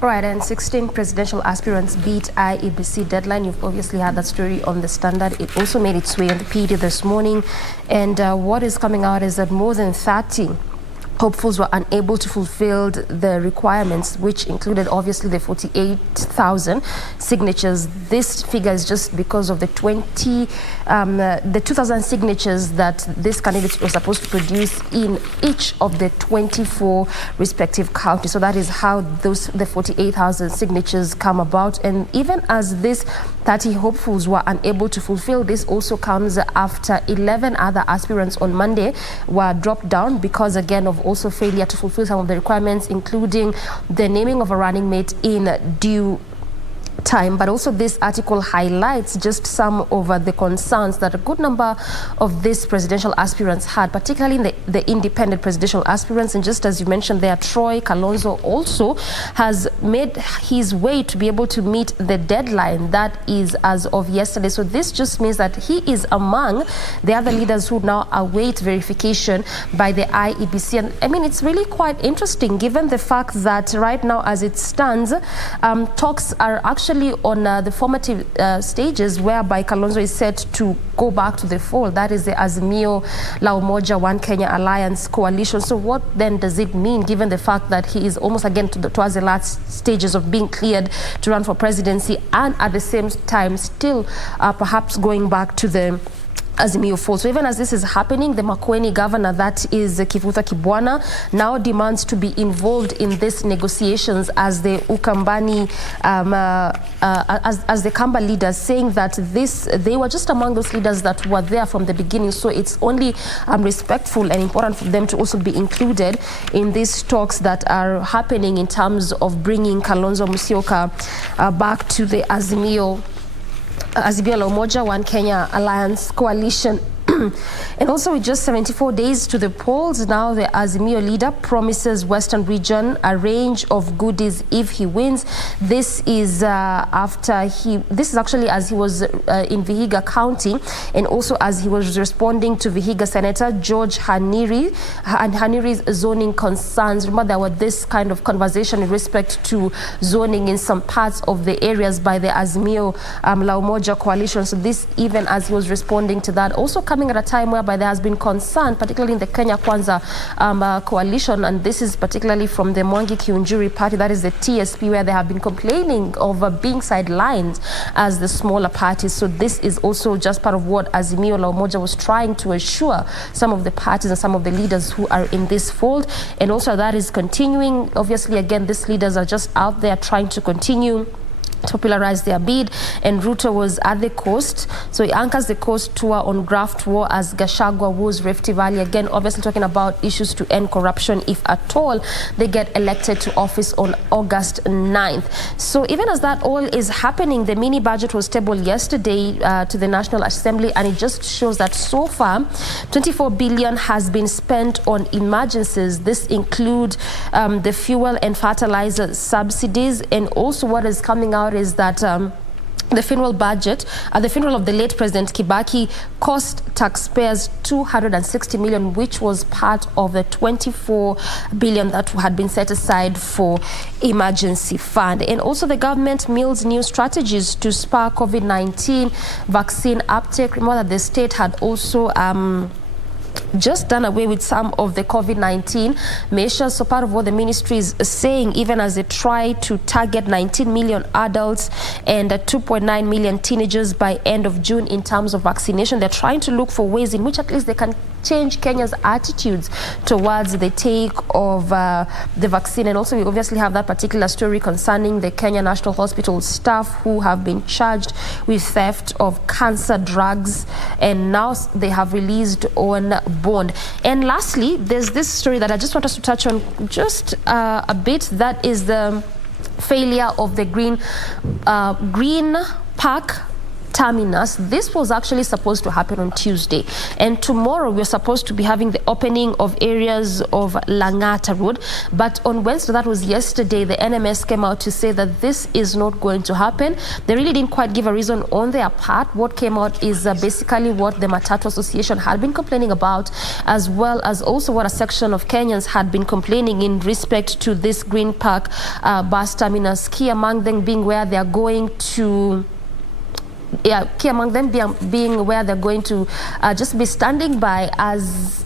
Right, and 16 presidential aspirants beat IEBC deadline. You've obviously had that story on the Standard. It also made its way on the PD this morning. And what is coming out is that more than 30 hopefuls were unable to fulfill the requirements, which included obviously the 48,000 signatures. This figure is just because of the 2,000 signatures that these candidates were supposed to produce in each of the 24 respective counties. So that is how the 48,000 signatures come about. And even as these 30 hopefuls were unable to fulfill, this also comes after 11 other aspirants on Monday were dropped down because, again, of also failure to fulfill some of the requirements, including the naming of a running mate in due time. But also this article highlights just some of the concerns that a good number of these presidential aspirants had, particularly in the independent presidential aspirants. And just as you mentioned there, Troy Kalonzo also has made his way to be able to meet the deadline that is as of yesterday. So this just means that he is among the other leaders who now await verification by the IEBC. And I mean, it's really quite interesting given the fact that right now as it stands, talks are actually on the formative stages, whereby Kalonzo is set to go back to the fold. That is the Azimio La Umoja One Kenya Alliance coalition. So what then does it mean, given the fact that he is almost again towards the last stages of being cleared to run for presidency, and at the same time still perhaps going back to the Azimio fold. So even as this is happening, the Makueni governor, that is Kivutha Kibwana, now demands to be involved in these negotiations as the Ukambani, as the Kamba leaders, saying that they were just among those leaders that were there from the beginning. So it's only respectful and important for them to also be included in these talks that are happening in terms of bringing Kalonzo Musyoka back to the Azimio La Umoja One Kenya Alliance coalition. And also with just 74 days to the polls, now the Azimio leader promises Western region a range of goodies if he wins. This is this is actually as he was in Vihiga County, and also as he was responding to Vihiga Senator George Haniri and Haniri's zoning concerns. Remember, there were this kind of conversation in respect to zoning in some parts of the areas by the Azimio La Umoja coalition. So this, even as he was responding to that, also coming at a time whereby there has been concern, particularly in the Kenya Kwanza coalition, and this is particularly from the Mwangi Kiunjuri party, that is the TSP, where they have been complaining of being sidelined as the smaller parties. So this is also just part of what Azimio La Umoja was trying to assure some of the parties and some of the leaders who are in this fold. And also that is continuing. Obviously, again, these leaders are just out there trying to continue popularize their bid, and Ruto was at the coast. So he anchors the coast tour on graft war as Gachagua woos Rift Valley. Again, obviously talking about issues to end corruption if at all they get elected to office on August 9th. So even as that all is happening, the mini budget was tabled yesterday to the National Assembly, and it just shows that so far 24 billion has been spent on emergencies. This include the fuel and fertilizer subsidies, and also what is coming out is that the funeral budget, the funeral of the late President Kibaki cost taxpayers 260 million, which was part of the 24 billion that had been set aside for emergency fund. And also the government mules new strategies to spur COVID-19 vaccine uptake. Remember that the state had also just done away with some of the COVID-19 measures. So part of what the ministry is saying, even as they try to target 19 million adults and 2.9 million teenagers by end of June in terms of vaccination, they're trying to look for ways in which at least they can change Kenya's attitudes towards the take of the vaccine. And also we obviously have that particular story concerning the Kenya National Hospital staff who have been charged with theft of cancer drugs, and now they have released on bond. And lastly, there's this story that I just want us to touch on just a bit. That is the failure of the Green Park terminus. This was actually supposed to happen on Tuesday, and tomorrow we're supposed to be having the opening of areas of Langata Road, but on Wednesday, that was yesterday, the NMS came out to say that this is not going to happen. They really didn't quite give a reason on their part. What came out is basically what the Matatu Association had been complaining about, as well as also what a section of Kenyans had been complaining in respect to this Green Park bus terminus, key among them being where they are going to key among them being where they're going to just be standing by as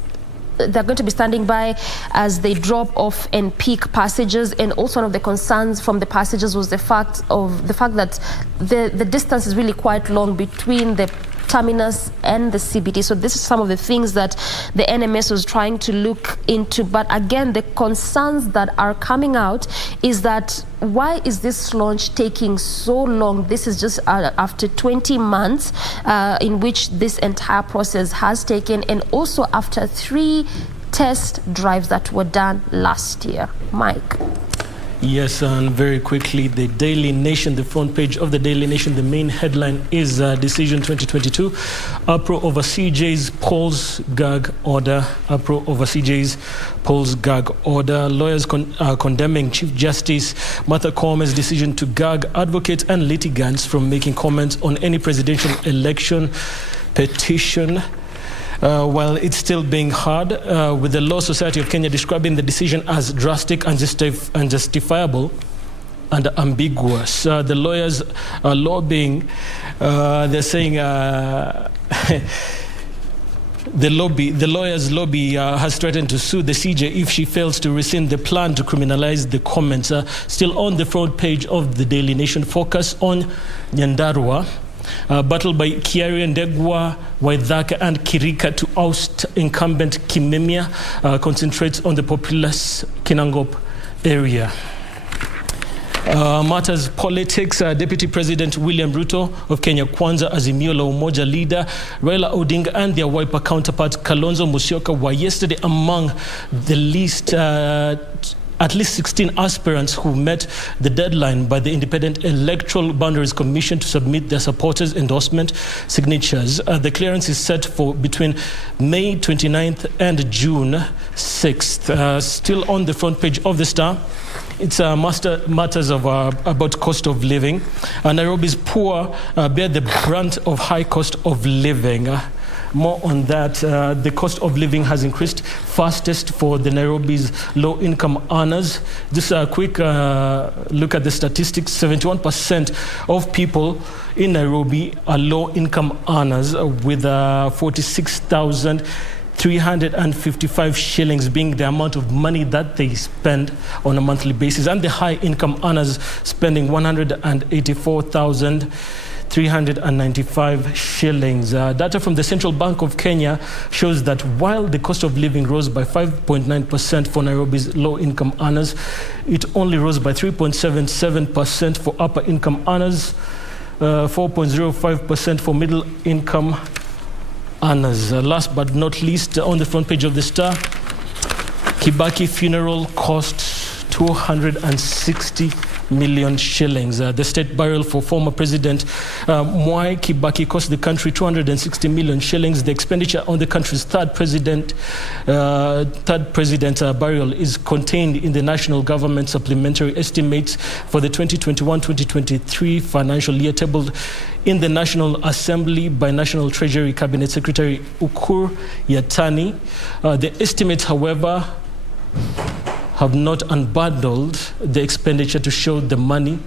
they're going to be standing by as they drop off and pick passengers. And also one of the concerns from the passengers was the fact that the distance is really quite long between the terminus and the CBD. So this is some of the things that the NMS was trying to look into. But again, the concerns that are coming out is that why is this launch taking so long? This is just after 20 months in which this entire process has taken, and also after 3 test drives that were done last year. Mike. Yes, and very quickly, the Daily Nation, the front page of the Daily Nation, the main headline is Decision 2022, uproar over CJ's polls gag order. Uproar over CJ's polls gag order. Lawyers condemning Chief Justice Martha Koome's decision to gag advocates and litigants from making comments on any presidential election petition. While it's still being heard, with the Law Society of Kenya describing the decision as drastic, unjustifiable, and ambiguous. The lawyers are lobbying. They're saying the lawyers' lobby has threatened to sue the CJ if she fails to rescind the plan to criminalize the comments. Still on the front page of the Daily Nation, focus on Nyandarua. Battle by Kiari Ndegwa, Waithaka and Kirika to oust incumbent Kimemia concentrates on the populous Kinangop area. Matters politics. Deputy President William Ruto of Kenya Kwanza Azimio la Umoja leader Raila Odinga and their Wiper counterpart Kalonzo Musyoka were yesterday among the least at least 16 aspirants who met the deadline by the Independent Electoral Boundaries Commission to submit their supporters' endorsement signatures. The clearance is set for between May 29th and June 6th. Still on the front page of the Star, it's matters of about cost of living. Nairobi's poor bear the brunt of high cost of living. More on that. The cost of living has increased fastest for the Nairobi's low-income earners. Just a quick look at the statistics. 71% of people in Nairobi are low-income earners, with 46,355 shillings being the amount of money that they spend on a monthly basis, and the high-income earners spending 184,300 395 shillings. Data from the Central Bank of Kenya shows that while the cost of living rose by 5.9% for Nairobi's low-income earners, it only rose by 3.77% for upper-income earners, 4.05% for middle-income earners. Last but not least, on the front page of the Star, Kibaki funeral cost 260 million shillings. The state burial for former President Mwai Kibaki cost the country 260 million shillings. The expenditure on the country's third president burial is contained in the national government supplementary estimates for the 2021-2023 financial year, tabled in the National Assembly by National Treasury Cabinet Secretary Ukur Yatani. The estimates, however, have not unbundled the expenditure to show the money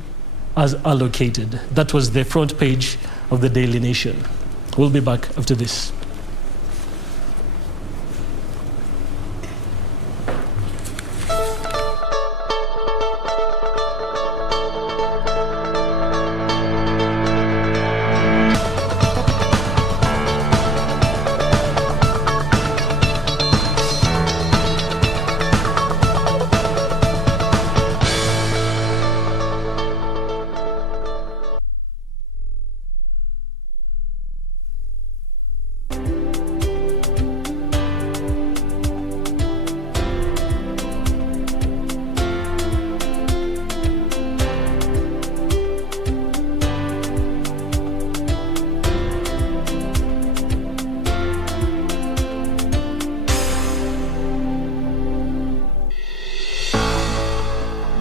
as allocated. That was the front page of the Daily Nation. We'll be back after this.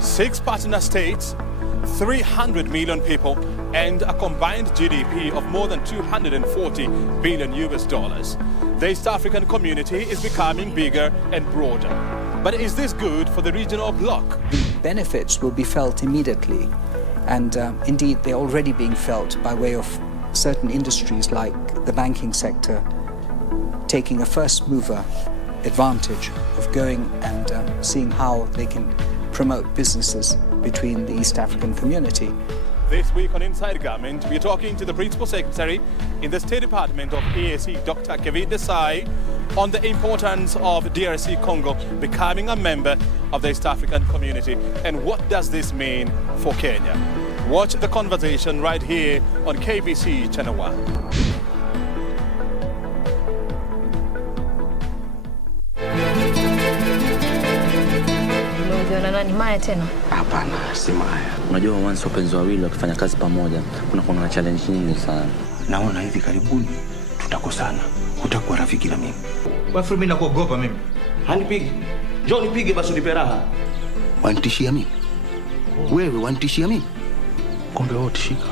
Six partner states, 300 million people, and a combined GDP of more than 240 billion US dollars. The East African community is becoming bigger and broader. But is this good for the regional bloc? The benefits will be felt immediately, and indeed they're already being felt by way of certain industries like the banking sector taking a first mover advantage of going and seeing how they can promote businesses between the East African community. This week on Inside Government, we're talking to the Principal Secretary in the State Department of EAC, Dr. Kevin Desai, on the importance of DRC Congo becoming a member of the East African community, and what does this mean for Kenya. Watch the conversation right here on KBC Channel 1. Ni Maya tena? Hapana, si Maya. Unajua once wapenzi wawili wakifanya kazi pamoja, kuna na challenge nyingi sana. Naona hivi karibuni tutakosana. Hutakuwa rafiki na mimi. Wewe mimi nakuogopa mimi. Hanipigi. Njoo nipige basi unipe raha. Wanitishia mimi? Wewe wanitishia mimi? Kombe wote shika.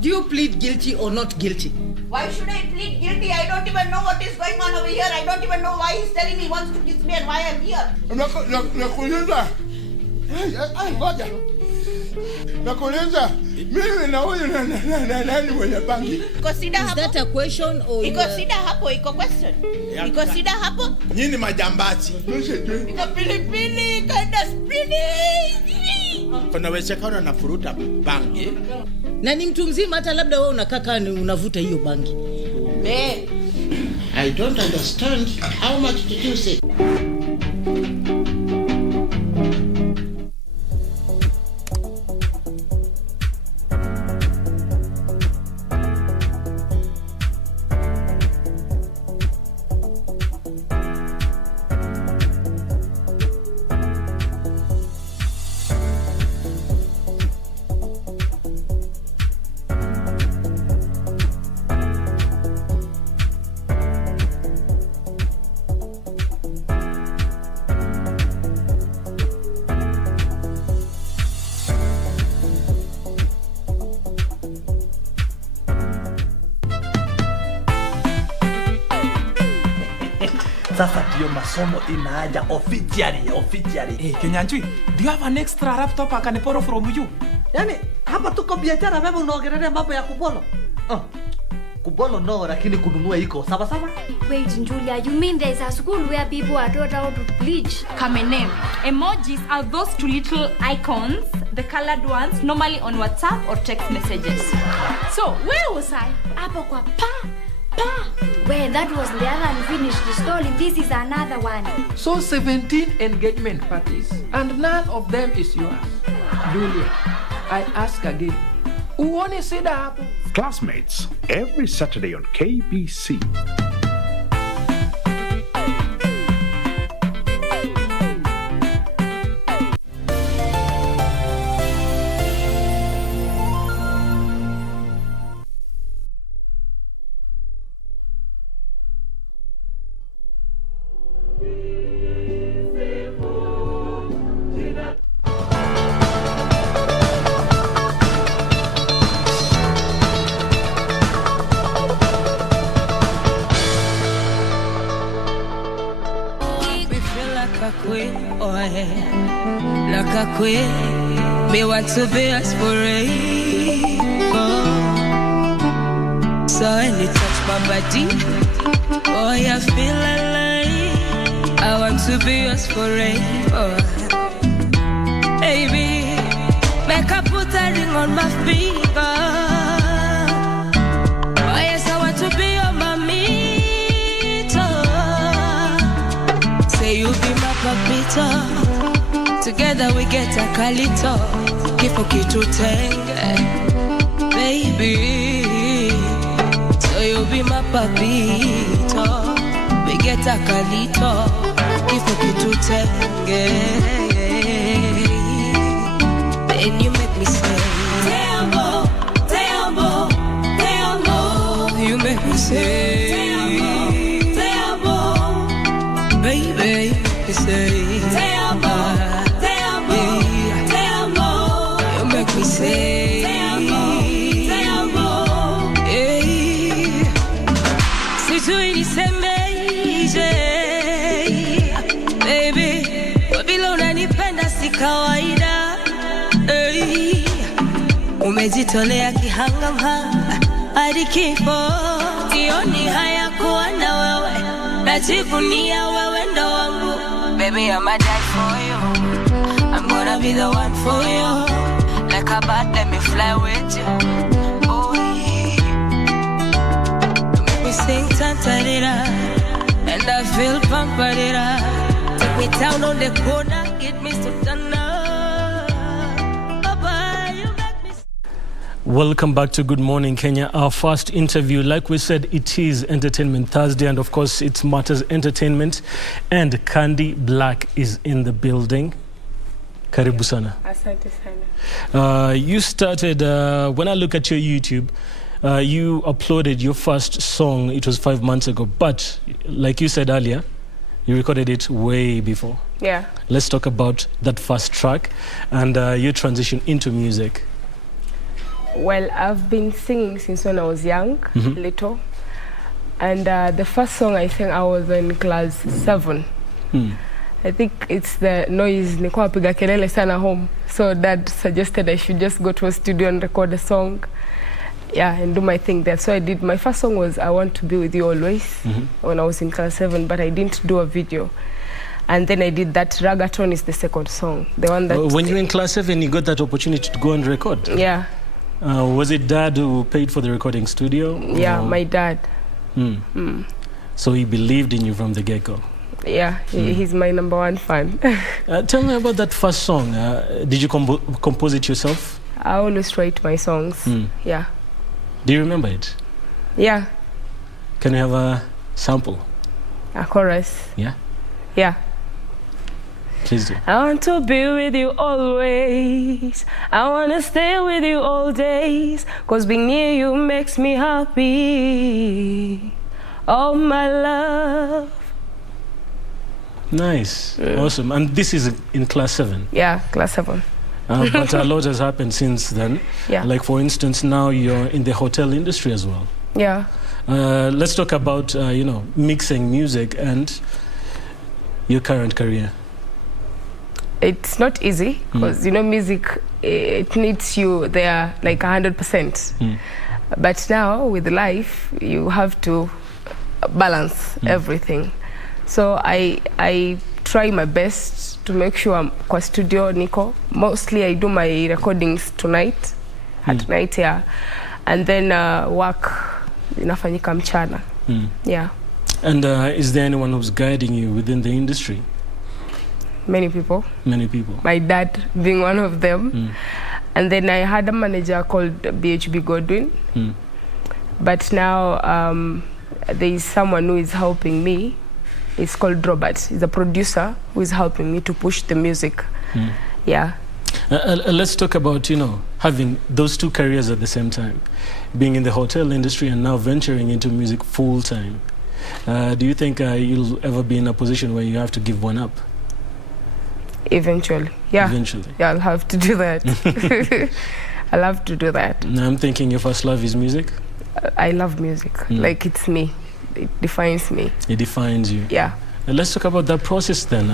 Do you plead guilty or not guilty? Why should I plead guilty? I don't even know what is going on over here. I don't even know why he's telling me he wants to kiss me and why I'm here. Nakuuliza. Ngoja. Nakuuliza. Mimi na huyu nani mwenye bangi? Consider hapo. Is that a question or consider hapo iko question? Consider hapo. Nyinyi majambazi. Iko pilipili kind of spinach. Kuna uwezekano nafuruta bangi. Na ni mtu mzima, hata labda wewe unakaa unavuta hiyo bangi. I don't understand. How much did you say? Sasa ndio masomo inaja officially. Kenyanchui, do you have an extra laptop I can borrow from you? Yaani hapa tuko biashara, wewe unaongelea mambo ya kubolo. Kubolo no, lakini kununua iko. Sawa sawa? Wait, Julia, you mean there's a school where people are taught how to bleach? Kamenem. Emojis are those two little icons, the colored ones, normally on WhatsApp or text messages. So, where was I? Apo kwa pa. Wait, that was the other unfinished story. This is another one. So 17 engagement parties, and none of them is yours. Julia, I ask again. Uone seda hapo. Classmates, every Saturday on KBC. Me want to be as forever. So when you touch my body, boy, I feel alive. I want to be yours forever. Baby, make I put a ring on my finger. Oh yes, I want to be your mamita. Say you be my papita. Together we get a calito, kifo kitutenge, baby. So you be my papito. We get a calito, kifo kitutenge. Then you make me say, te amo, te amo, te amo. You make me say, te amo, baby. You say, te amo. We say, te amo, hey. Sijui nisemeje, baby, kwa vile unanipenda si kawaida, hey. Umejitolea kihangamhanga hadi kifo, sioni haya kuwa na wewe, najivunia wewe ndo wangu. Baby, I'ma die for you, I'm gonna be the one for you. Like a bat, let me fly with you. Oh, yeah. You make me sing tantarira, and I feel pamparira. Take me down on the corner, get me sultana. Bye-bye, you make me. Welcome back to Good Morning Kenya. Our first interview, like we said, it is Entertainment Thursday, and of course it's Matters Entertainment, and Candy Black is in the building. Karibu sana. Asante sana. You started, when I look at your YouTube, you uploaded your first song, it was 5 months ago, but like you said earlier, you recorded it way before. Yeah. Let's talk about that first track and your transition into music. Well, I've been singing since when I was young, little. And the first song I sang, I was in class 7. I think it's the noise, nilikuwa napiga kelele sana home. So Dad suggested I should just go to a studio and record a song. Yeah, and do my thing there. So I did. My first song was I Want to Be With You Always when I was in class 7, but I didn't do a video. And then I did that. Ragaton is the second song. The one that... When you were in class 7, you got that opportunity to go and record? Yeah. Was it Dad who paid for the recording studio? Yeah, my dad. So he believed in you from the get-go? Yeah, he's my #1 fan. Tell me about that first song. Did you compose it yourself? I always write my songs. Yeah. Do you remember it? Yeah. Can you have a sample? A chorus? Yeah. Yeah. Please do. I want to be with you always. I want to stay with you all days. 'Cause being near you makes me happy. Oh, my love. Nice. Awesome. And this is in class 7? Yeah, class 7. But a lot has happened since then. Yeah. Like, for instance, now you're in the hotel industry as well. Yeah. Let's talk about, mixing music and your current career. It's not easy because, music, it needs you there like 100%. But now with life, you have to balance everything. So I try my best to make sure I'm kwa studio niko. Mostly I do my recordings tonight, at night, yeah. And then work inafanyika mchana. Yeah. And is there anyone who's guiding you within the industry? Many people. Many people. My dad being one of them. And then I had a manager called BHB Godwin. But now there is someone who is helping me. It's called Robert. He's a producer who is helping me to push the music. Yeah. Let's talk about, having those two careers at the same time. Being in the hotel industry and now venturing into music full time. Do you think you'll ever be in a position where you have to give one up? Eventually, yeah. Eventually. Yeah, I'll have to do that. I'll have to do that. Now I'm thinking your first love is music? I love music. Like, it's me. It defines me. It defines you? Yeah. Let's talk about that process then.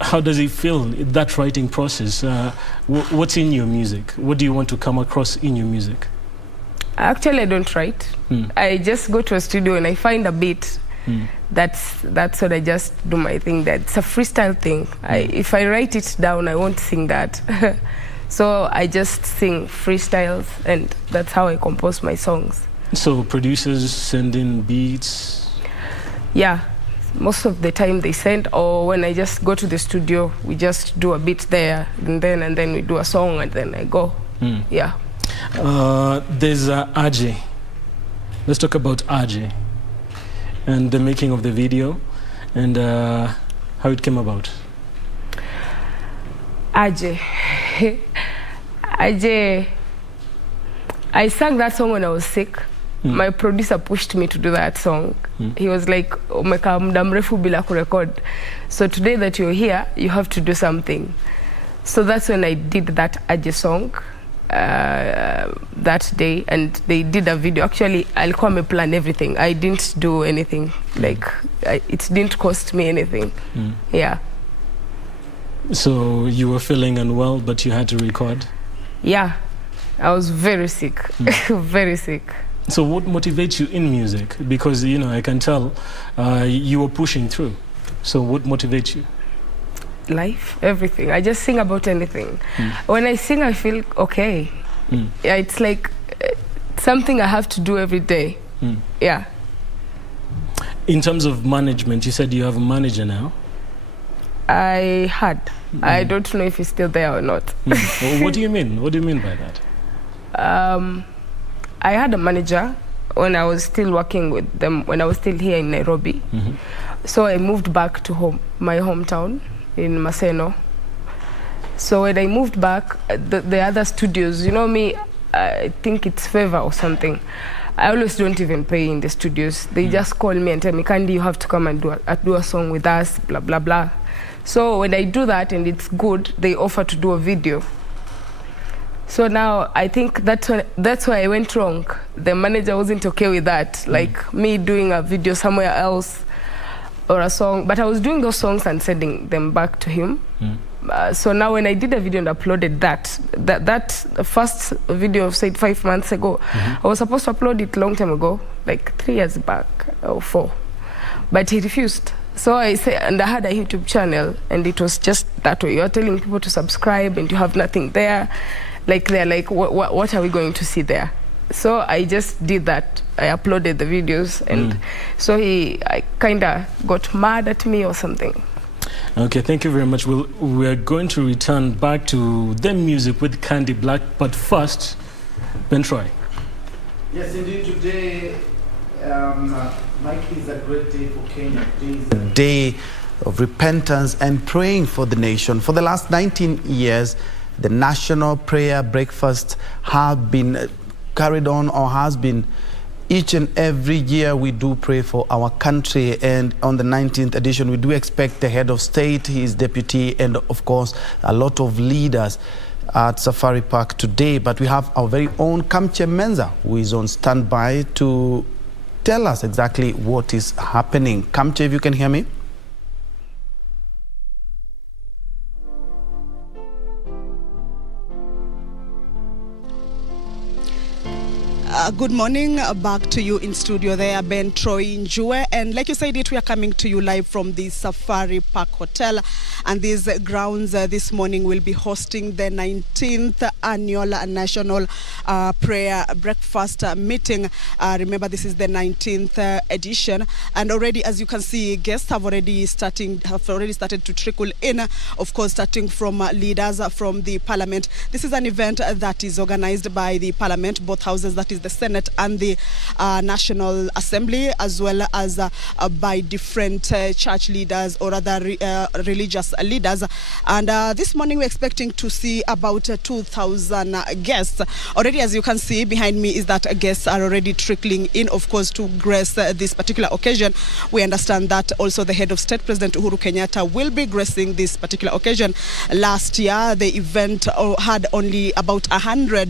How does it feel, that writing process? What's in your music? What do you want to come across in your music? Actually, I don't write. I just go to a studio and I find a beat. That's what I just do my thing. That's a freestyle thing. If I write it down, I won't sing that. So I just sing freestyles, and that's how I compose my songs. So producers send in beats? Yeah, most of the time they send, or when I just go to the studio, we just do a beat there, and then we do a song, and then I go. Yeah. There's Ajay. Let's talk about Ajay and the making of the video and how it came about. Ajay. Ajay. I sang that song when I was sick. My producer pushed me to do that song. He was like, "Umekaa muda mrefu bila kurecord. So today that you're here, you have to do something." So that's when I did that Ajay song that day, and they did a video. Actually, alikuwa plan everything. I didn't do anything. Like, it didn't cost me anything. Yeah. So you were feeling unwell, but you had to record? Yeah. I was very sick. Very sick. So what motivates you in music? Because, I can tell you were pushing through. So what motivates you? Life, everything. I just sing about anything. When I sing, I feel okay. Yeah, it's like something I have to do every day. Yeah. In terms of management, you said you have a manager now? I had. I don't know if he's still there or not. Well, what do you mean? What do you mean by that? I had a manager when I was still working with them, when I was still here in Nairobi. So I moved back to my hometown in Maseno. So when I moved back, the other studios, me, I think it's favor or something. I always don't even pay in the studios. They just call me and tell me, "Candy, you have to come and do a song with us, blah, blah, blah." So when I do that and it's good, they offer to do a video. So now I think that's why I went wrong. The manager wasn't okay with that, like me doing a video somewhere else or a song. But I was doing those songs and sending them back to him. So now when I did a video and uploaded that first video of, say, 5 months ago, I was supposed to upload it long time ago, like 3 years back or 4. But he refused. So I said, and I had a YouTube channel, and it was just that way. You're telling people to subscribe and you have nothing there. Like, they're like, what are we going to see there? So I just did that. I uploaded the videos, and so I kind of got mad at me or something. Okay, thank you very much. We're going to return back to the music with Candy Black, but first, Ben Troy. Yes, indeed, today, Mike, is a great day for Kenya. Today is a day of repentance and praying for the nation. For the last 19 years, the National Prayer Breakfast have been carried on, or has been. Each and every year we do pray for our country, and on the 19th edition we do expect the head of state, his deputy, and of course a lot of leaders at Safari Park today. But we have our very own Kamche Menza, who is on standby to tell us exactly what is happening. Kamche, if you can hear me. I Good morning. Back to you in studio there, Ben Troy Njue. And like you said it, we are coming to you live from the Safari Park Hotel. And these grounds this morning will be hosting the 19th Annual National Prayer Breakfast Meeting. Remember, this is the 19th edition. And already, as you can see, guests have already started to trickle in, of course, starting from leaders from the Parliament. This is an event that is organized by the Parliament, both houses, that is the Senate and the National Assembly, as well as by different church leaders or other religious leaders. And this morning we're expecting to see about 2,000 guests. Already, as you can see behind me, is that guests are already trickling in, of course, to grace this particular occasion. We understand that also the head of state, President Uhuru Kenyatta, will be gracing this particular occasion. Last year, the event had only about 100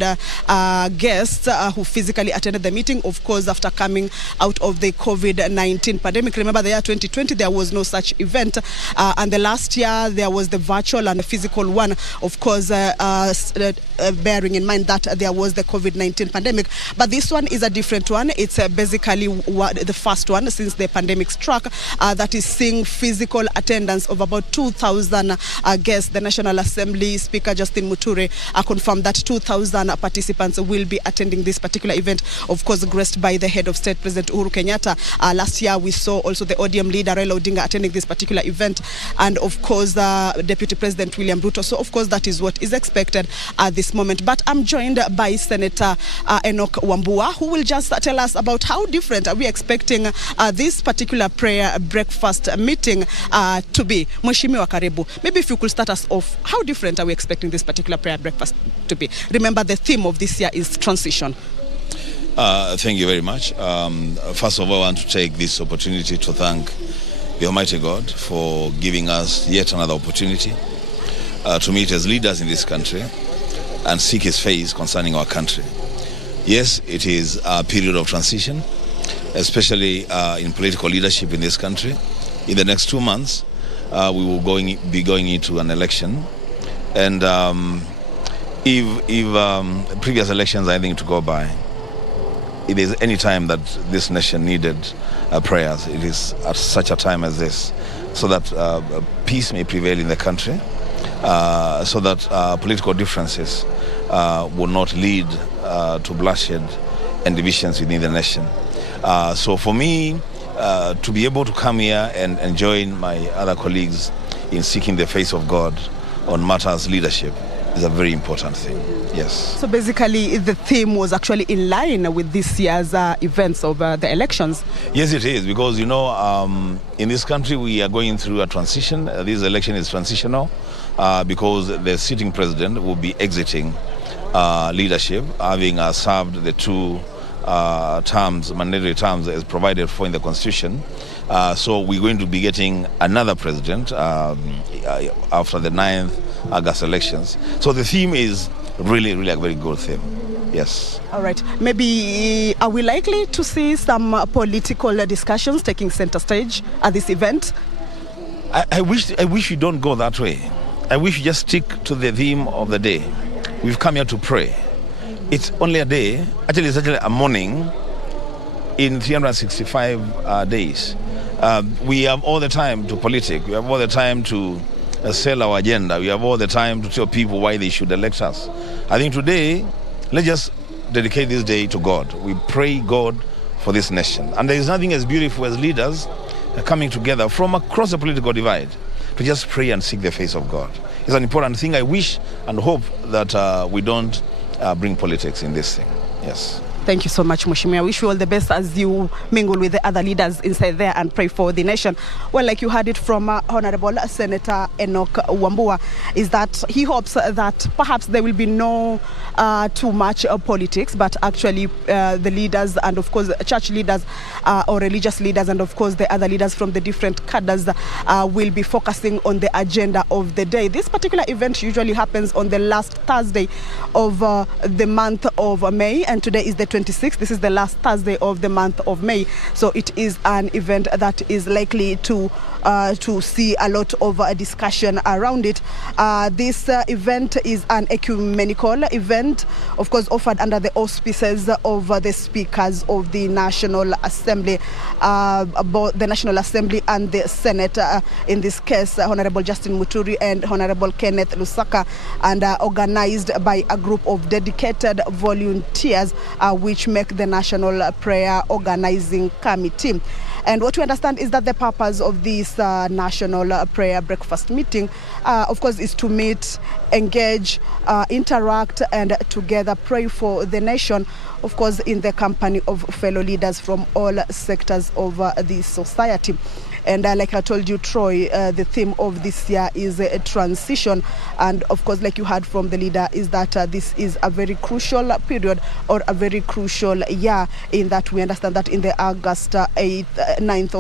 guests who physically attended the meeting, of course, after coming out of the COVID-19 pandemic. Remember, the year 2020, there was no such event. And the last year, there was the virtual and the physical one, of course, bearing in mind that there was the COVID-19 pandemic. But this one is a different one. It's basically the first one since the pandemic struck that is seeing physical attendance of about 2,000 guests. The National Assembly Speaker Justin Muture confirmed that 2,000 participants will be attending this particular event, of course, graced by the head of state, President Uhuru Kenyatta. Last year, we saw also the ODM leader, Raila Odinga, attending this particular event, and of course, Deputy President William Ruto. So, of course, that is what is expected at this moment. But I'm joined by Senator Enoch Wambua, who will just tell us about how different are we expecting this particular prayer breakfast meeting to be. Mheshimiwa Karibu, maybe if you could start us off, how different are we expecting this particular prayer breakfast to be? Remember, the theme of this year is transition. Thank you very much. First of all, I want to take this opportunity to thank the Almighty God for giving us yet another opportunity to meet as leaders in this country and seek His face concerning our country. Yes, it is a period of transition, especially in political leadership in this country. In the next 2 months, we will be going into an election. And if previous elections are anything to go by, it is any time that this nation needed prayers, it is at such a time as this, so that peace may prevail in the country, so that political differences will not lead to bloodshed and divisions within the nation. So for me, to be able to come here and join my other colleagues in seeking the face of God on matters leadership is a very important thing. Yes. So basically, the theme was actually in line with this year's events of the elections. Yes, it is, because, you know, in this country, we are going through a transition. This election is transitional because the sitting president will be exiting leadership, having served the 2 terms, mandatory terms, as provided for in the Constitution. So we're going to be getting another president after the 9th August elections. So the theme is really a very good theme. Yes. All right. Maybe are we likely to see some political discussions taking center stage at this event? I wish we don't go that way. I wish we just stick to the theme of the day. We've come here to pray. It's only a day. Actually, it's actually a morning in 365 days. We have all the time to politic. We have all the time to sell our agenda. We have all the time to tell people why they should elect us. I think today, let's just dedicate this day to God. We pray God for this nation. And there is nothing as beautiful as leaders coming together from across the political divide to just pray and seek the face of God. It's an important thing. I wish and hope that we don't bring politics in this thing. Yes. Thank you so much, Mheshimiwa. I wish you all the best as you mingle with the other leaders inside there and pray for the nation. Well, like you heard it from Honorable Senator Enoch Wambua, is that he hopes that perhaps there will be no too much politics, but actually the leaders and, of course, church leaders or religious leaders and, of course, the other leaders from the different cadres will be focusing on the agenda of the day. This particular event usually happens on the last Thursday of the month of May, and today is the 26th. This is the last Thursday of the month of May. So it is an event that is likely to to see a lot of discussion around it. This event is an ecumenical event, of course, offered under the auspices of the speakers of the National Assembly, both the National Assembly and the Senate. In this case, Honorable Justin Muturi and Honorable Kenneth Lusaka, and organized by a group of dedicated volunteers, which make the National Prayer Organizing Committee. And what we understand is that the purpose of this National Prayer Breakfast meeting, of course, is to meet, engage, interact, and together pray for the nation, of course, in the company of fellow leaders from all sectors of the society. And like I told you, Troy, the theme of this year is a transition. And of course, like you heard from the leader, is that this is a very crucial period, or a very crucial year, in that we understand that in the August 8th, 9th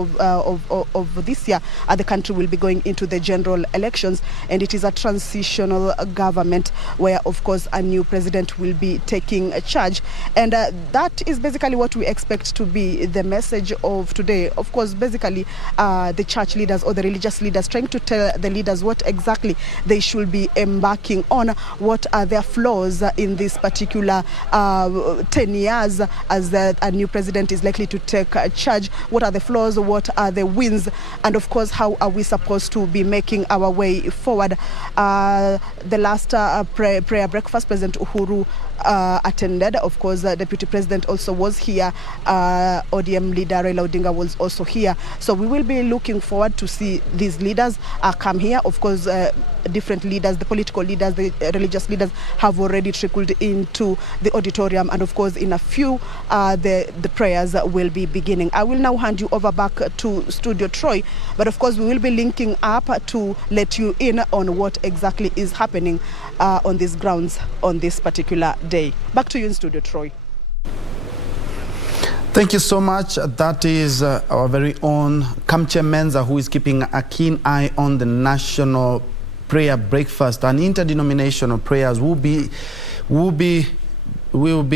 of this year, the country will be going into the general elections. And it is a transitional government where, of course, a new president will be taking charge. And that is basically what we expect to be the message of today. Of course, basically, the church leaders or the religious leaders trying to tell the leaders what exactly they should be embarking on, what are their flaws in this particular 10 years as a new president is likely to take charge, what are the flaws, what are the wins, and of course, how are we supposed to be making our way forward. The last prayer breakfast, President Uhuru attended. Of course, Deputy President also was here. ODM leader Raila Odinga was also here. So we will be looking forward to see these leaders come here. Of course, different leaders, the political leaders, the religious leaders have already trickled into the auditorium, and of course, in a few, the prayers will be beginning. I will now hand you over back to Studio Troy, but of course, we will be linking up to let you in on what exactly is happening on these grounds on this particular day. Back to you in Studio Troy. Thank you so much. That is our very own Kamche Menza, who is keeping a keen eye on the National Prayer Breakfast. An interdenominational prayers will be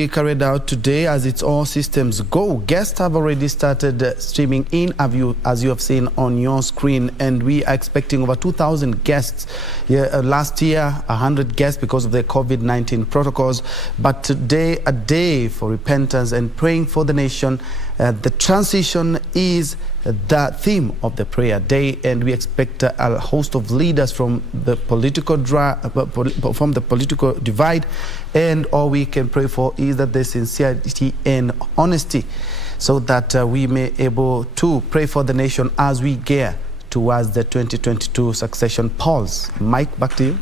carried out today as it's all systems go. Guests have already started streaming in, as you have seen on your screen, and we are expecting over 2,000 guests. Last year, 100 guests because of the COVID-19 protocols, but today, a day for repentance and praying for the nation. The transition is the theme of the prayer day, and we expect a host of leaders from the political divide, and all we can pray for is that the sincerity and honesty, so that we may able to pray for the nation as we gear towards the 2022 succession polls. Mike, back to you.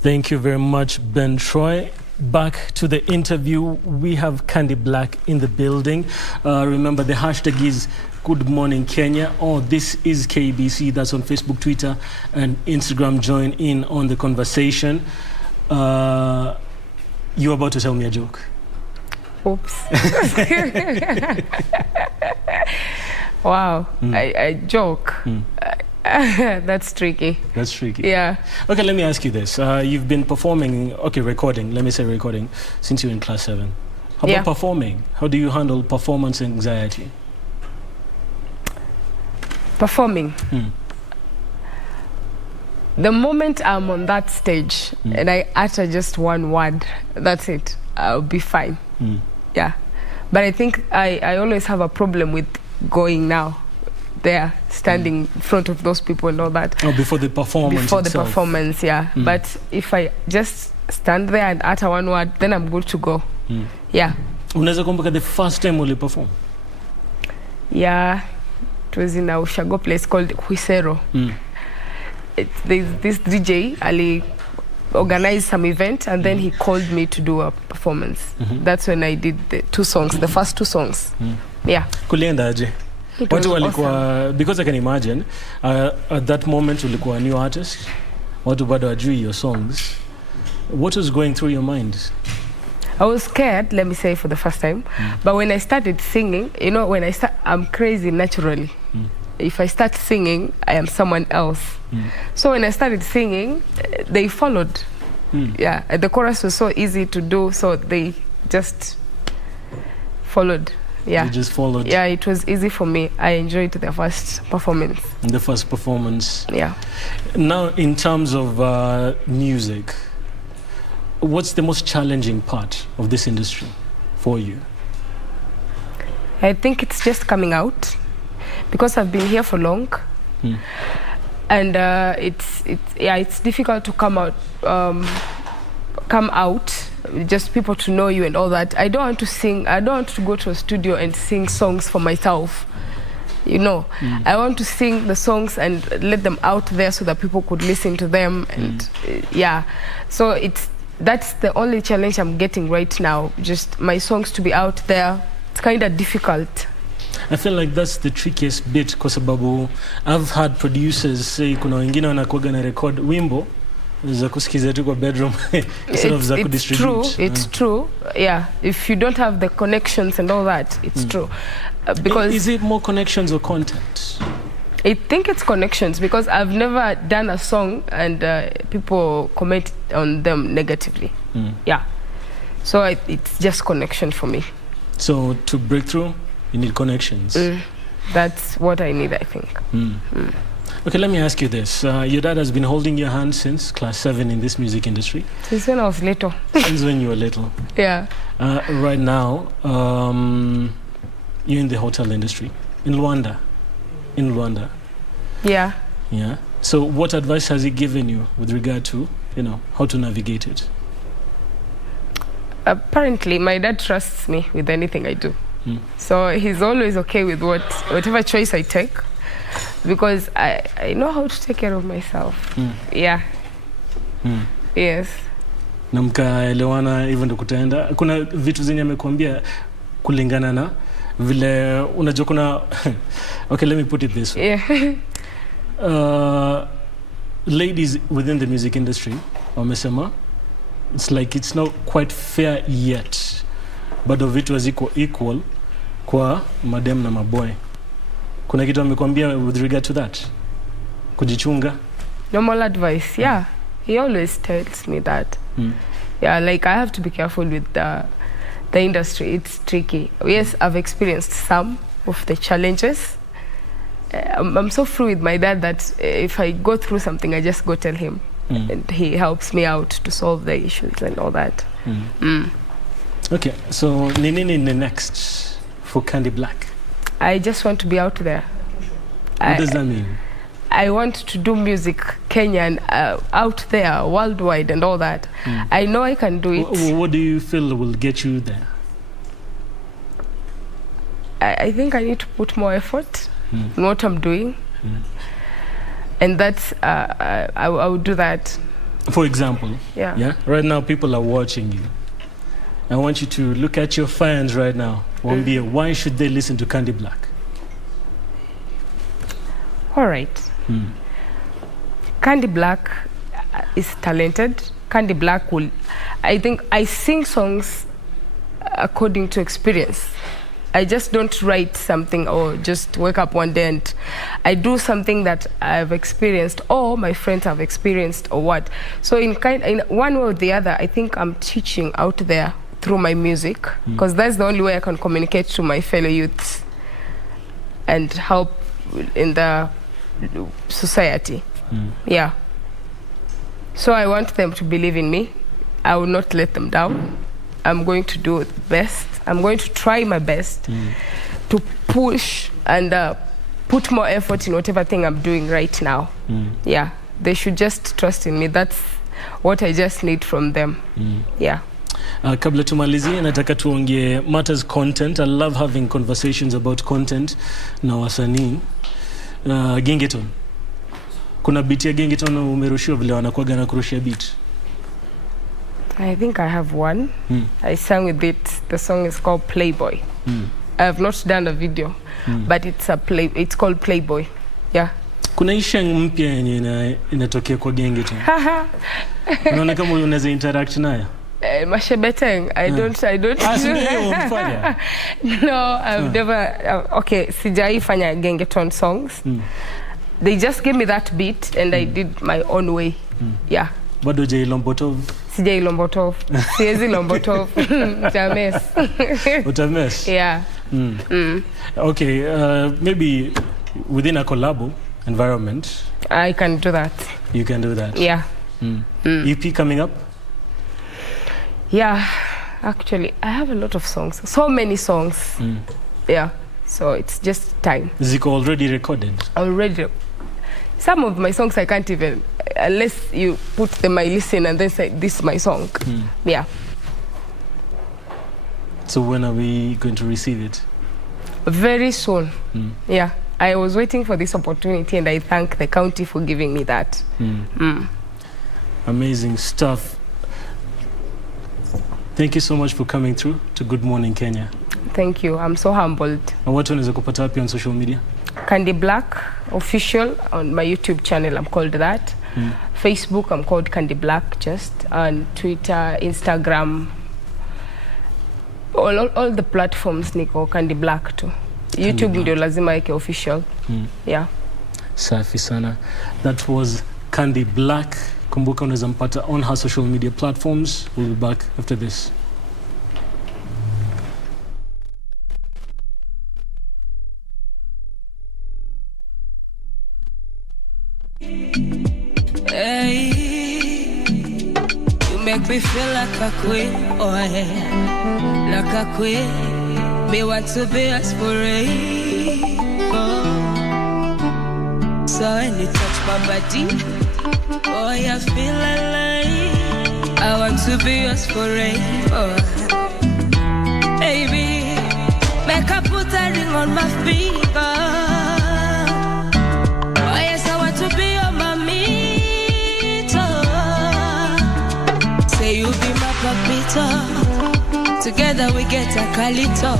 Thank you very much, Ben Troy. Back to the interview, we have Candy Black in the building. Remember, the hashtag is Good Morning Kenya, or This is KBC. That's on Facebook, Twitter, and Instagram. Join in on the conversation. You're about to tell me a joke. Oops. Wow, I joke. That's tricky. That's tricky. Yeah. Okay, let me ask you this. You've been performing, recording, since you're in class 7. How about performing? How do you handle performance anxiety? Performing. The moment I'm on that stage and I utter just one word, that's it. I'll be fine. Yeah. But I think I always have a problem with going now. There, standing in front of those people and all that. Oh, before the performance Before itself. the performance, yeah. But if I just stand there and utter one word, then I'm good to go. Yeah. Unaweza kumbuka the first time you perform? Yeah. It was in a Ushago place called Huisero. There's this DJ, Ali, organized some event, and then he called me to do a performance. That's when I did the first two songs. Yeah. Kulienda aje? Watu walikuwa, because I can imagine, at that moment ulikuwa a new artist, watu bado wajui your songs. What was going through your mind? I was scared, let me say, for the first time. But when I started singing, you know, I'm crazy naturally. If I start singing, I am someone else. So when I started singing, they followed. Yeah, and the chorus was so easy to do, so they just followed. You just followed. Yeah, it was easy for me. I enjoyed the first performance. The first performance. Yeah. Now, in terms of music, what's the most challenging part of this industry for you? I think it's just coming out, because I've been here for long, and it's difficult to come out, just people to know you and all that. I don't want to sing. I don't want to go to a studio and sing songs for myself. You know, I want to sing the songs and let them out there so that people could listen to them. And so that's the only challenge I'm getting right now. Just my songs to be out there. It's kind of difficult. I feel like that's the trickiest bit, kwa sababu I've had producers say kuna wengine wanakuaga na record wimbo za kusikiza tu kwa bedroom instead of za kudistribute. It's true. Yeah, if you don't have the connections and all that, it's true. Because is it more connections or content? I think it's connections, because I've never done a song and people comment on them negatively. Yeah, so it's just connection for me. So to break through, you need connections. That's what I need, I think. Okay, let me ask you this. Your dad has been holding your hand since class 7 in this music industry. Since when I was little. Since when you were little. Yeah. Right now, you're in the hotel industry in Luanda. Yeah. Yeah. So what advice has he given you with regard to, how to navigate it? Apparently, my dad trusts me with anything I do. So he's always okay with whatever choice I take, because I know how to take care of myself. Yeah. Yes. Na mkaelewana hivyo ndo kutaenda. Kuna vitu zenye amekuambia kulingana na vile unajua kuna okay, let me put it this way. Yeah. Ladies within the music industry wamesema it's like it's not quite fair yet, but of it was equal kwa madem na maboy. Kuna kitu amekwambia with regard to that? Kujichunga? Normal advice, yeah. He always tells me that. Yeah, like I have to be careful with the industry. It's tricky. Yes, I've experienced some of the challenges. I'm so free with my dad that if I go through something, I just go tell him. And he helps me out to solve the issues and all that. Okay, so nini next for Candy Black? I just want to be out there. What does that mean? I want to do music Kenyan, out there, worldwide and all that. I know I can do it. What do you feel will get you there? I think I need to put more effort in what I'm doing. And that's, I would do that. For example, right now people are watching you. I want you to look at your fans right now. Why should they listen to Candy Black? All right. Candy Black is talented. Candy Black I think I sing songs according to experience. I just don't write something or just wake up one day and I do something that I've experienced or my friends have experienced or what. So in one way or the other, I think I'm teaching out there through my music, because that's the only way I can communicate to my fellow youths and help in the society. Yeah. So I want them to believe in me. I will not let them down. I'm going to do it best. I'm going to try my best to push and put more effort in whatever thing I'm doing right now. Yeah. They should just trust in me. That's what I just need from them. Yeah. Kabla tumalizie nataka tuongee matters content. I love having conversations about content na wasanii. Gengeton. Kuna beat ya Gengeton umerushiwa vile wanakuaga na kurushia beat? I think I have one. I sang with it. The song is called Playboy. I have not done a video, but it's called Playboy. Yeah. Kuna isha mpya yenye inatokea kwa Gengeton. Unaona kama unaweza interact nayo? Mashebeteng. I don't. No, I've never. Okay, sijai fanya Gengeton songs. They just gave me that beat and I did my own way. Yeah. Bado jai Lombotov? Sijai Lombotov. Siezi Lombotov. Utames. Utames? Yeah. Okay, maybe within a collabo environment. I can do that. You can do that? Yeah. EP coming up? Yeah, actually, I have a lot of songs. So many songs. Yeah, so it's just time. Ziko already recorded? Already. Some of my songs I can't even, unless you put them, I listen and then say, this is my song. Yeah. So when are we going to receive it? Very soon. Yeah. I was waiting for this opportunity and I thank the county for giving me that. Amazing stuff. Thank you so much for coming through to Good Morning Kenya. Thank you. I'm so humbled. And what one is kupata wapi on social media? Candy Black Official on my YouTube channel. I'm called that. Facebook, I'm called Candy Black just. And Twitter, Instagram, all the platforms niko Candy Black too. YouTube ndio lazima yake official. Yeah. Safi sana. That was Candy Black. Kumbuka unaweza mpata on her social media platforms. We'll be back after this. Hey, you make me feel like a queen, oh yeah, like a queen. Me want to be as for so when you touch my body, oh yeah, feel alive. I want to be yours forever, baby. Make I put a ring on my finger. Oh yes, I want to be your mommy. Say you be my papito. Together we get a calito.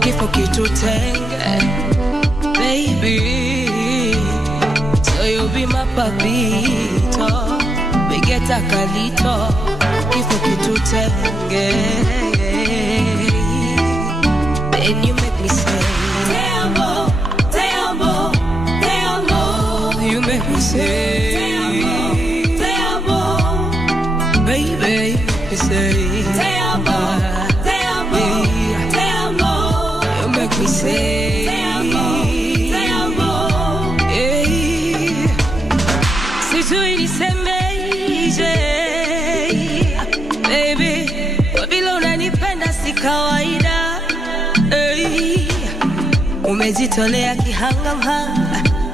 Kifo kitutenge, baby. So you be my papito. We get a calito. Kifo kitutenge. Then you make me say, te amo, te amo, te amo. You make me say, te amo, baby. You make me say, te amo, te amo, te amo. You make me say, te amo, te amo. Hey, sijui nisemeje, baby. Vile unanipenda si kawaida. Umejitolea kihangama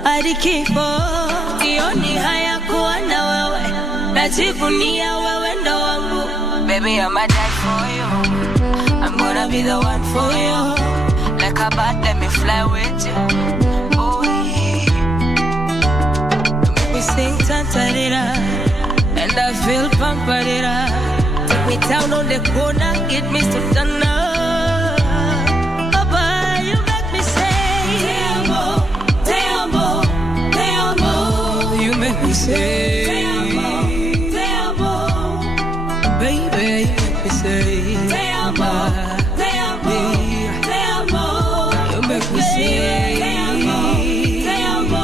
hadi kifo, sioni haya kuwa na wewe, najivunia wewe ndo wangu. Baby, I'ma die for you, I'm gonna be the one for you. Like a bat, let me fly with you. Oh yeah, you make me sing tantarira, and I feel pamparira. Take me down on the corner, get me sultana. Say, te amo, baby, you make me say, te amo, te amo, te amo. You make me say, te amo,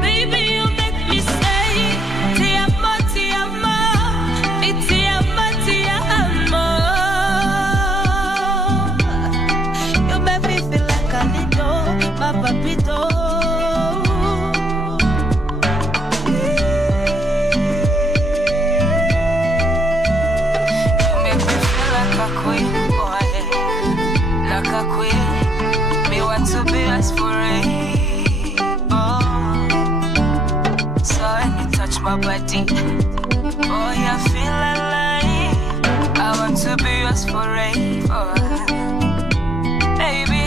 baby, you make me say, te amo, te amo, te amo, te amo. You make me feel like a little papapito. My body, oh yeah, feel alive. I want to be yours forever, baby.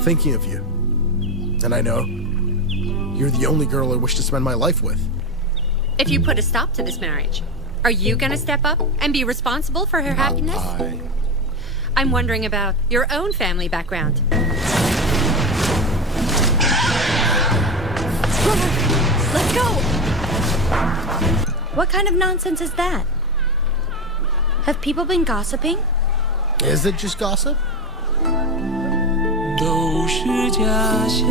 thinking of you. And I know you're the only girl I wish to spend my life with. If you put a stop to this marriage, are you gonna step up and be responsible for her happiness? I'm wondering about your own family background. Let's go! What kind of nonsense is that? Have people been gossiping? Is it just gossip? 都是假象。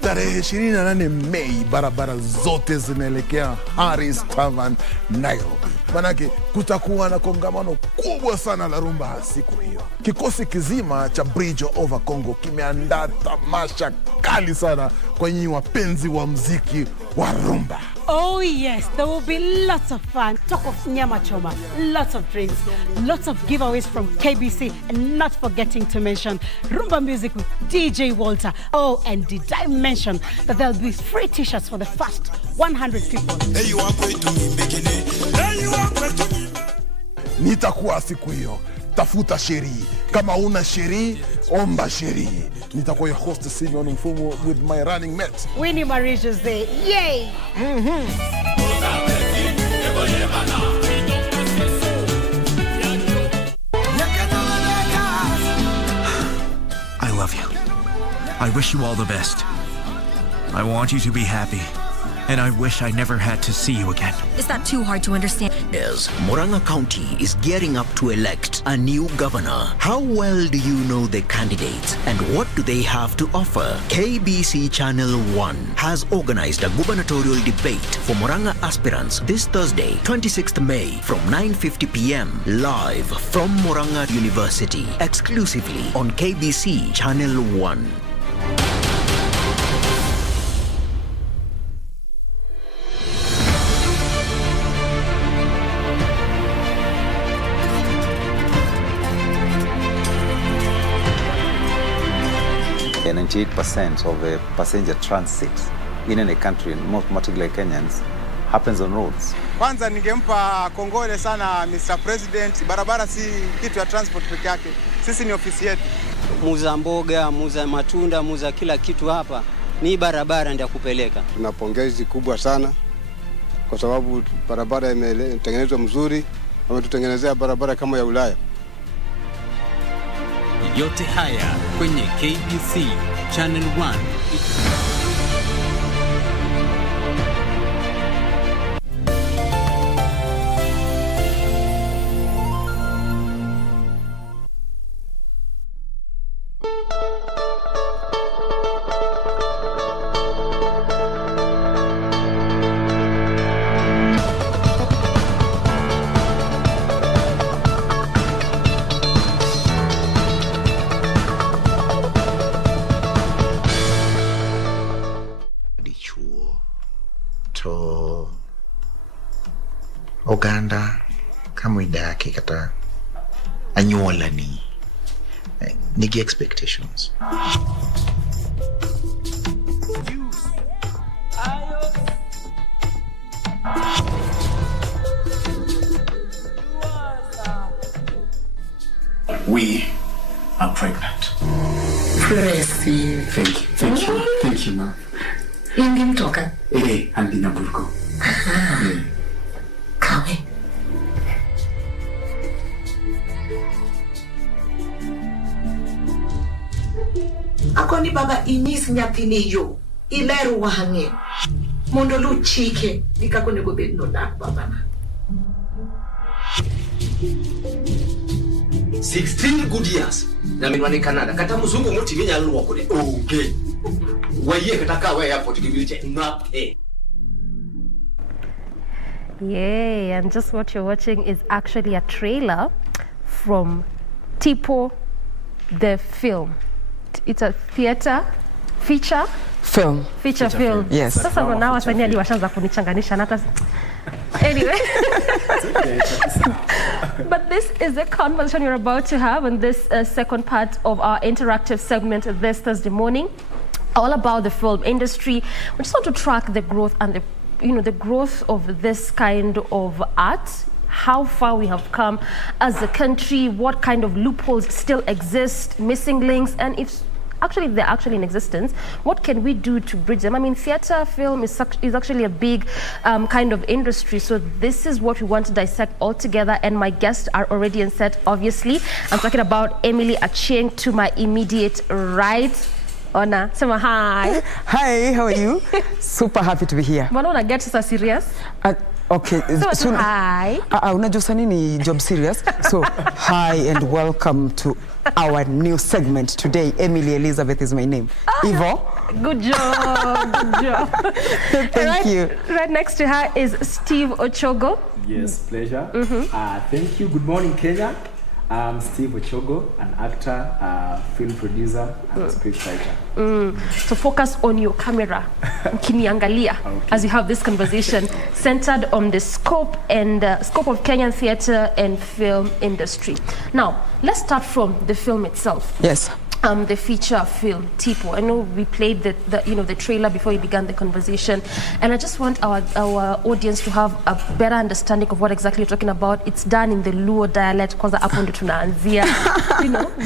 Tarehe 28 Mei, barabara zote zinaelekea Harris Tavern, Nairobi. Manake kutakuwa na kongamano kubwa sana la rumba siku hiyo. Kikosi kizima cha Bridge Over Congo kimeandaa tamasha kali sana kwa nyinyi wapenzi wa muziki wa rumba. Oh yes, there will be lots of fun. Talk of nyama choma, lots of drinks, lots of giveaways from KBC, and not forgetting to mention rumba music with DJ Walter. Oh, and did I mention that there'll be free t-shirts for the first 100 people. Nitakuwa siku hiyo. Tafuta sheri. Kama una sheri, omba sheri. Nitakuwa your host Simeon Mfumo with my running mate Winnie Marie Jose. Yay! I love you. I wish you all the best. I want you to be happy. And I wish I never had to see you again. Is that too hard to understand? Yes, Murang'a County is gearing up to elect a new governor. How well do you know the candidates and what do they have to offer? KBC Channel 1 has organized a gubernatorial debate for Murang'a aspirants this Thursday, 26th May from 9:50 p.m. live from Murang'a University, exclusively on KBC Channel 1. And 98% of the passenger transit in any country, most particularly Kenyans, happens on roads. Kwanza ningempa kongole sana Mr. President. Barabara si kitu ya transport peke yake. Sisi ni ofisi yetu. Muuza mboga, muuza matunda, muuza kila kitu hapa. Ni barabara ndio kupeleka. Tuna pongezi kubwa sana kwa sababu barabara imetengenezwa mzuri. Wametutengenezea barabara kama ya Ulaya. Yote haya kwenye KBC Channel 1. Oganda kamwida yake kata anyuola nigi expectations. We are pregnant. Thank you, ma'am. Ingimtoka? Andina Burgo. Kawe. Akoni baba inyis nyathini yo, ileru wang'e. Mondo lu chike, nikako nego bed no dak babana. 16 good years. Na minwani Canada. Kata mzungu muti minya luwa kule. Okay. Waye kataka we airport kibiliche. Nape. Yay, and just what you're watching is actually a trailer from Tipo, the film. It's a feature film. Yes. Sasa now wasanii hadi washaanza kunichanganisha hata anyway. But this is the conversation you're about to have in this second part of our interactive segment this Thursday morning, all about the film industry. We just want to track the growth and the the growth of this kind of art, how far we have come as a country, what kind of loopholes still exist, missing links, and if actually they're actually in existence, what can we do to bridge them? I mean, theater, film is actually a big kind of industry, so this is what we want to dissect all together, and my guests are already in set, obviously. I'm talking about Emily Achieng to my immediate right. Ona, sema hi. Hi, how are you? Super happy to be here. Mbona get so serious? Okay. So hi. Unajua nini job serious? So hi and welcome to our new segment today. Emily Elizabeth is my name. Ivo. Good job. Good job. Thank you. Right next to her is Steve Ochogo. Yes, pleasure. Thank you. Good morning, Kenya. I'm Steve Ochogo, an actor, film producer, and scriptwriter. So focus on your camera, ukiniangalia, as you have this conversation centered on the scope of Kenyan theater and film industry. Now, let's start from the film itself. Yes. The feature film, Tipo. I know we played the trailer before we began the conversation, and I just want our audience to have a better understanding of what exactly you're talking about. It's done in the Luo dialect, kwanza hapo ndo tunaanzia.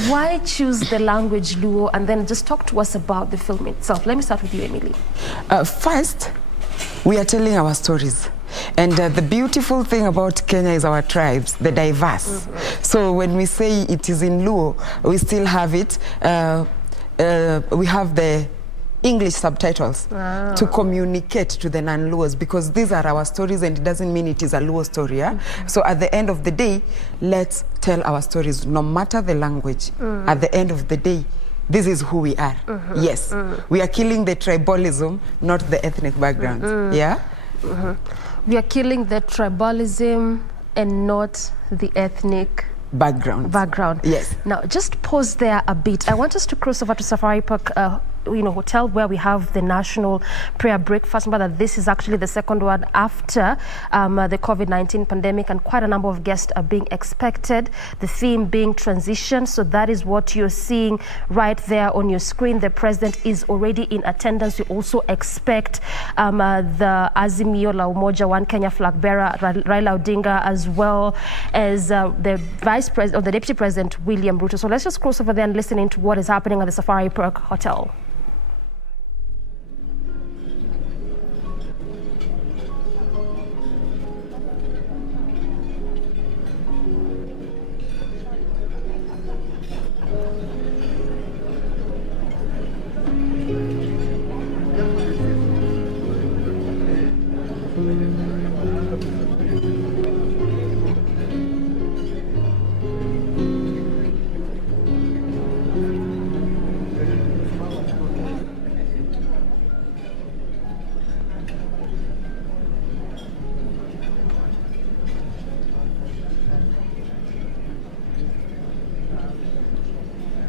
Why choose the language Luo, and then just talk to us about the film itself. Let me start with you, Emily. First, we are telling our stories. And the beautiful thing about Kenya is our tribes, the diverse. So when we say it is in Luo, we still have it. We have the English subtitles to communicate to the non-Luos, because these are our stories, and it doesn't mean it is a Luo story. So at the end of the day, let's tell our stories, no matter the language. At the end of the day, this is who we are. Yes, we are killing the tribalism, not the ethnic backgrounds. Yeah. We are killing the tribalism and not the ethnic background. Yes. Now, just pause there a bit. I want us to cross over to Safari Park hotel, where we have the national prayer breakfast. But this is actually the second one after the COVID-19 pandemic, and quite a number of guests are being expected. The theme being transition. So that is what you're seeing right there on your screen. The president is already in attendance. You also expect the Azimio la Umoja One Kenya flag bearer Raila Odinga, as well as the vice president or the deputy president William Ruto. So let's just cross over there and listen into what is happening at the Safari Park Hotel.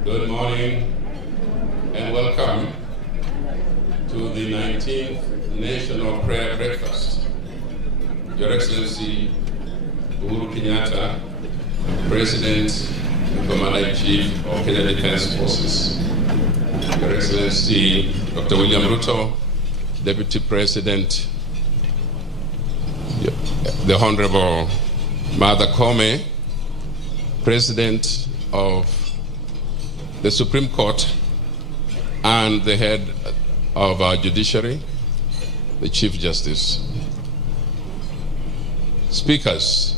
Good morning and welcome to the 19th National Prayer Breakfast. Your Excellency Uhuru Kenyatta, President and Commander-in-Chief of Kenya Defense Forces. Your Excellency Dr. William Ruto, Deputy President, the Honorable Martha Koome, President of the Supreme Court, and the head of our judiciary, the Chief Justice. Speakers,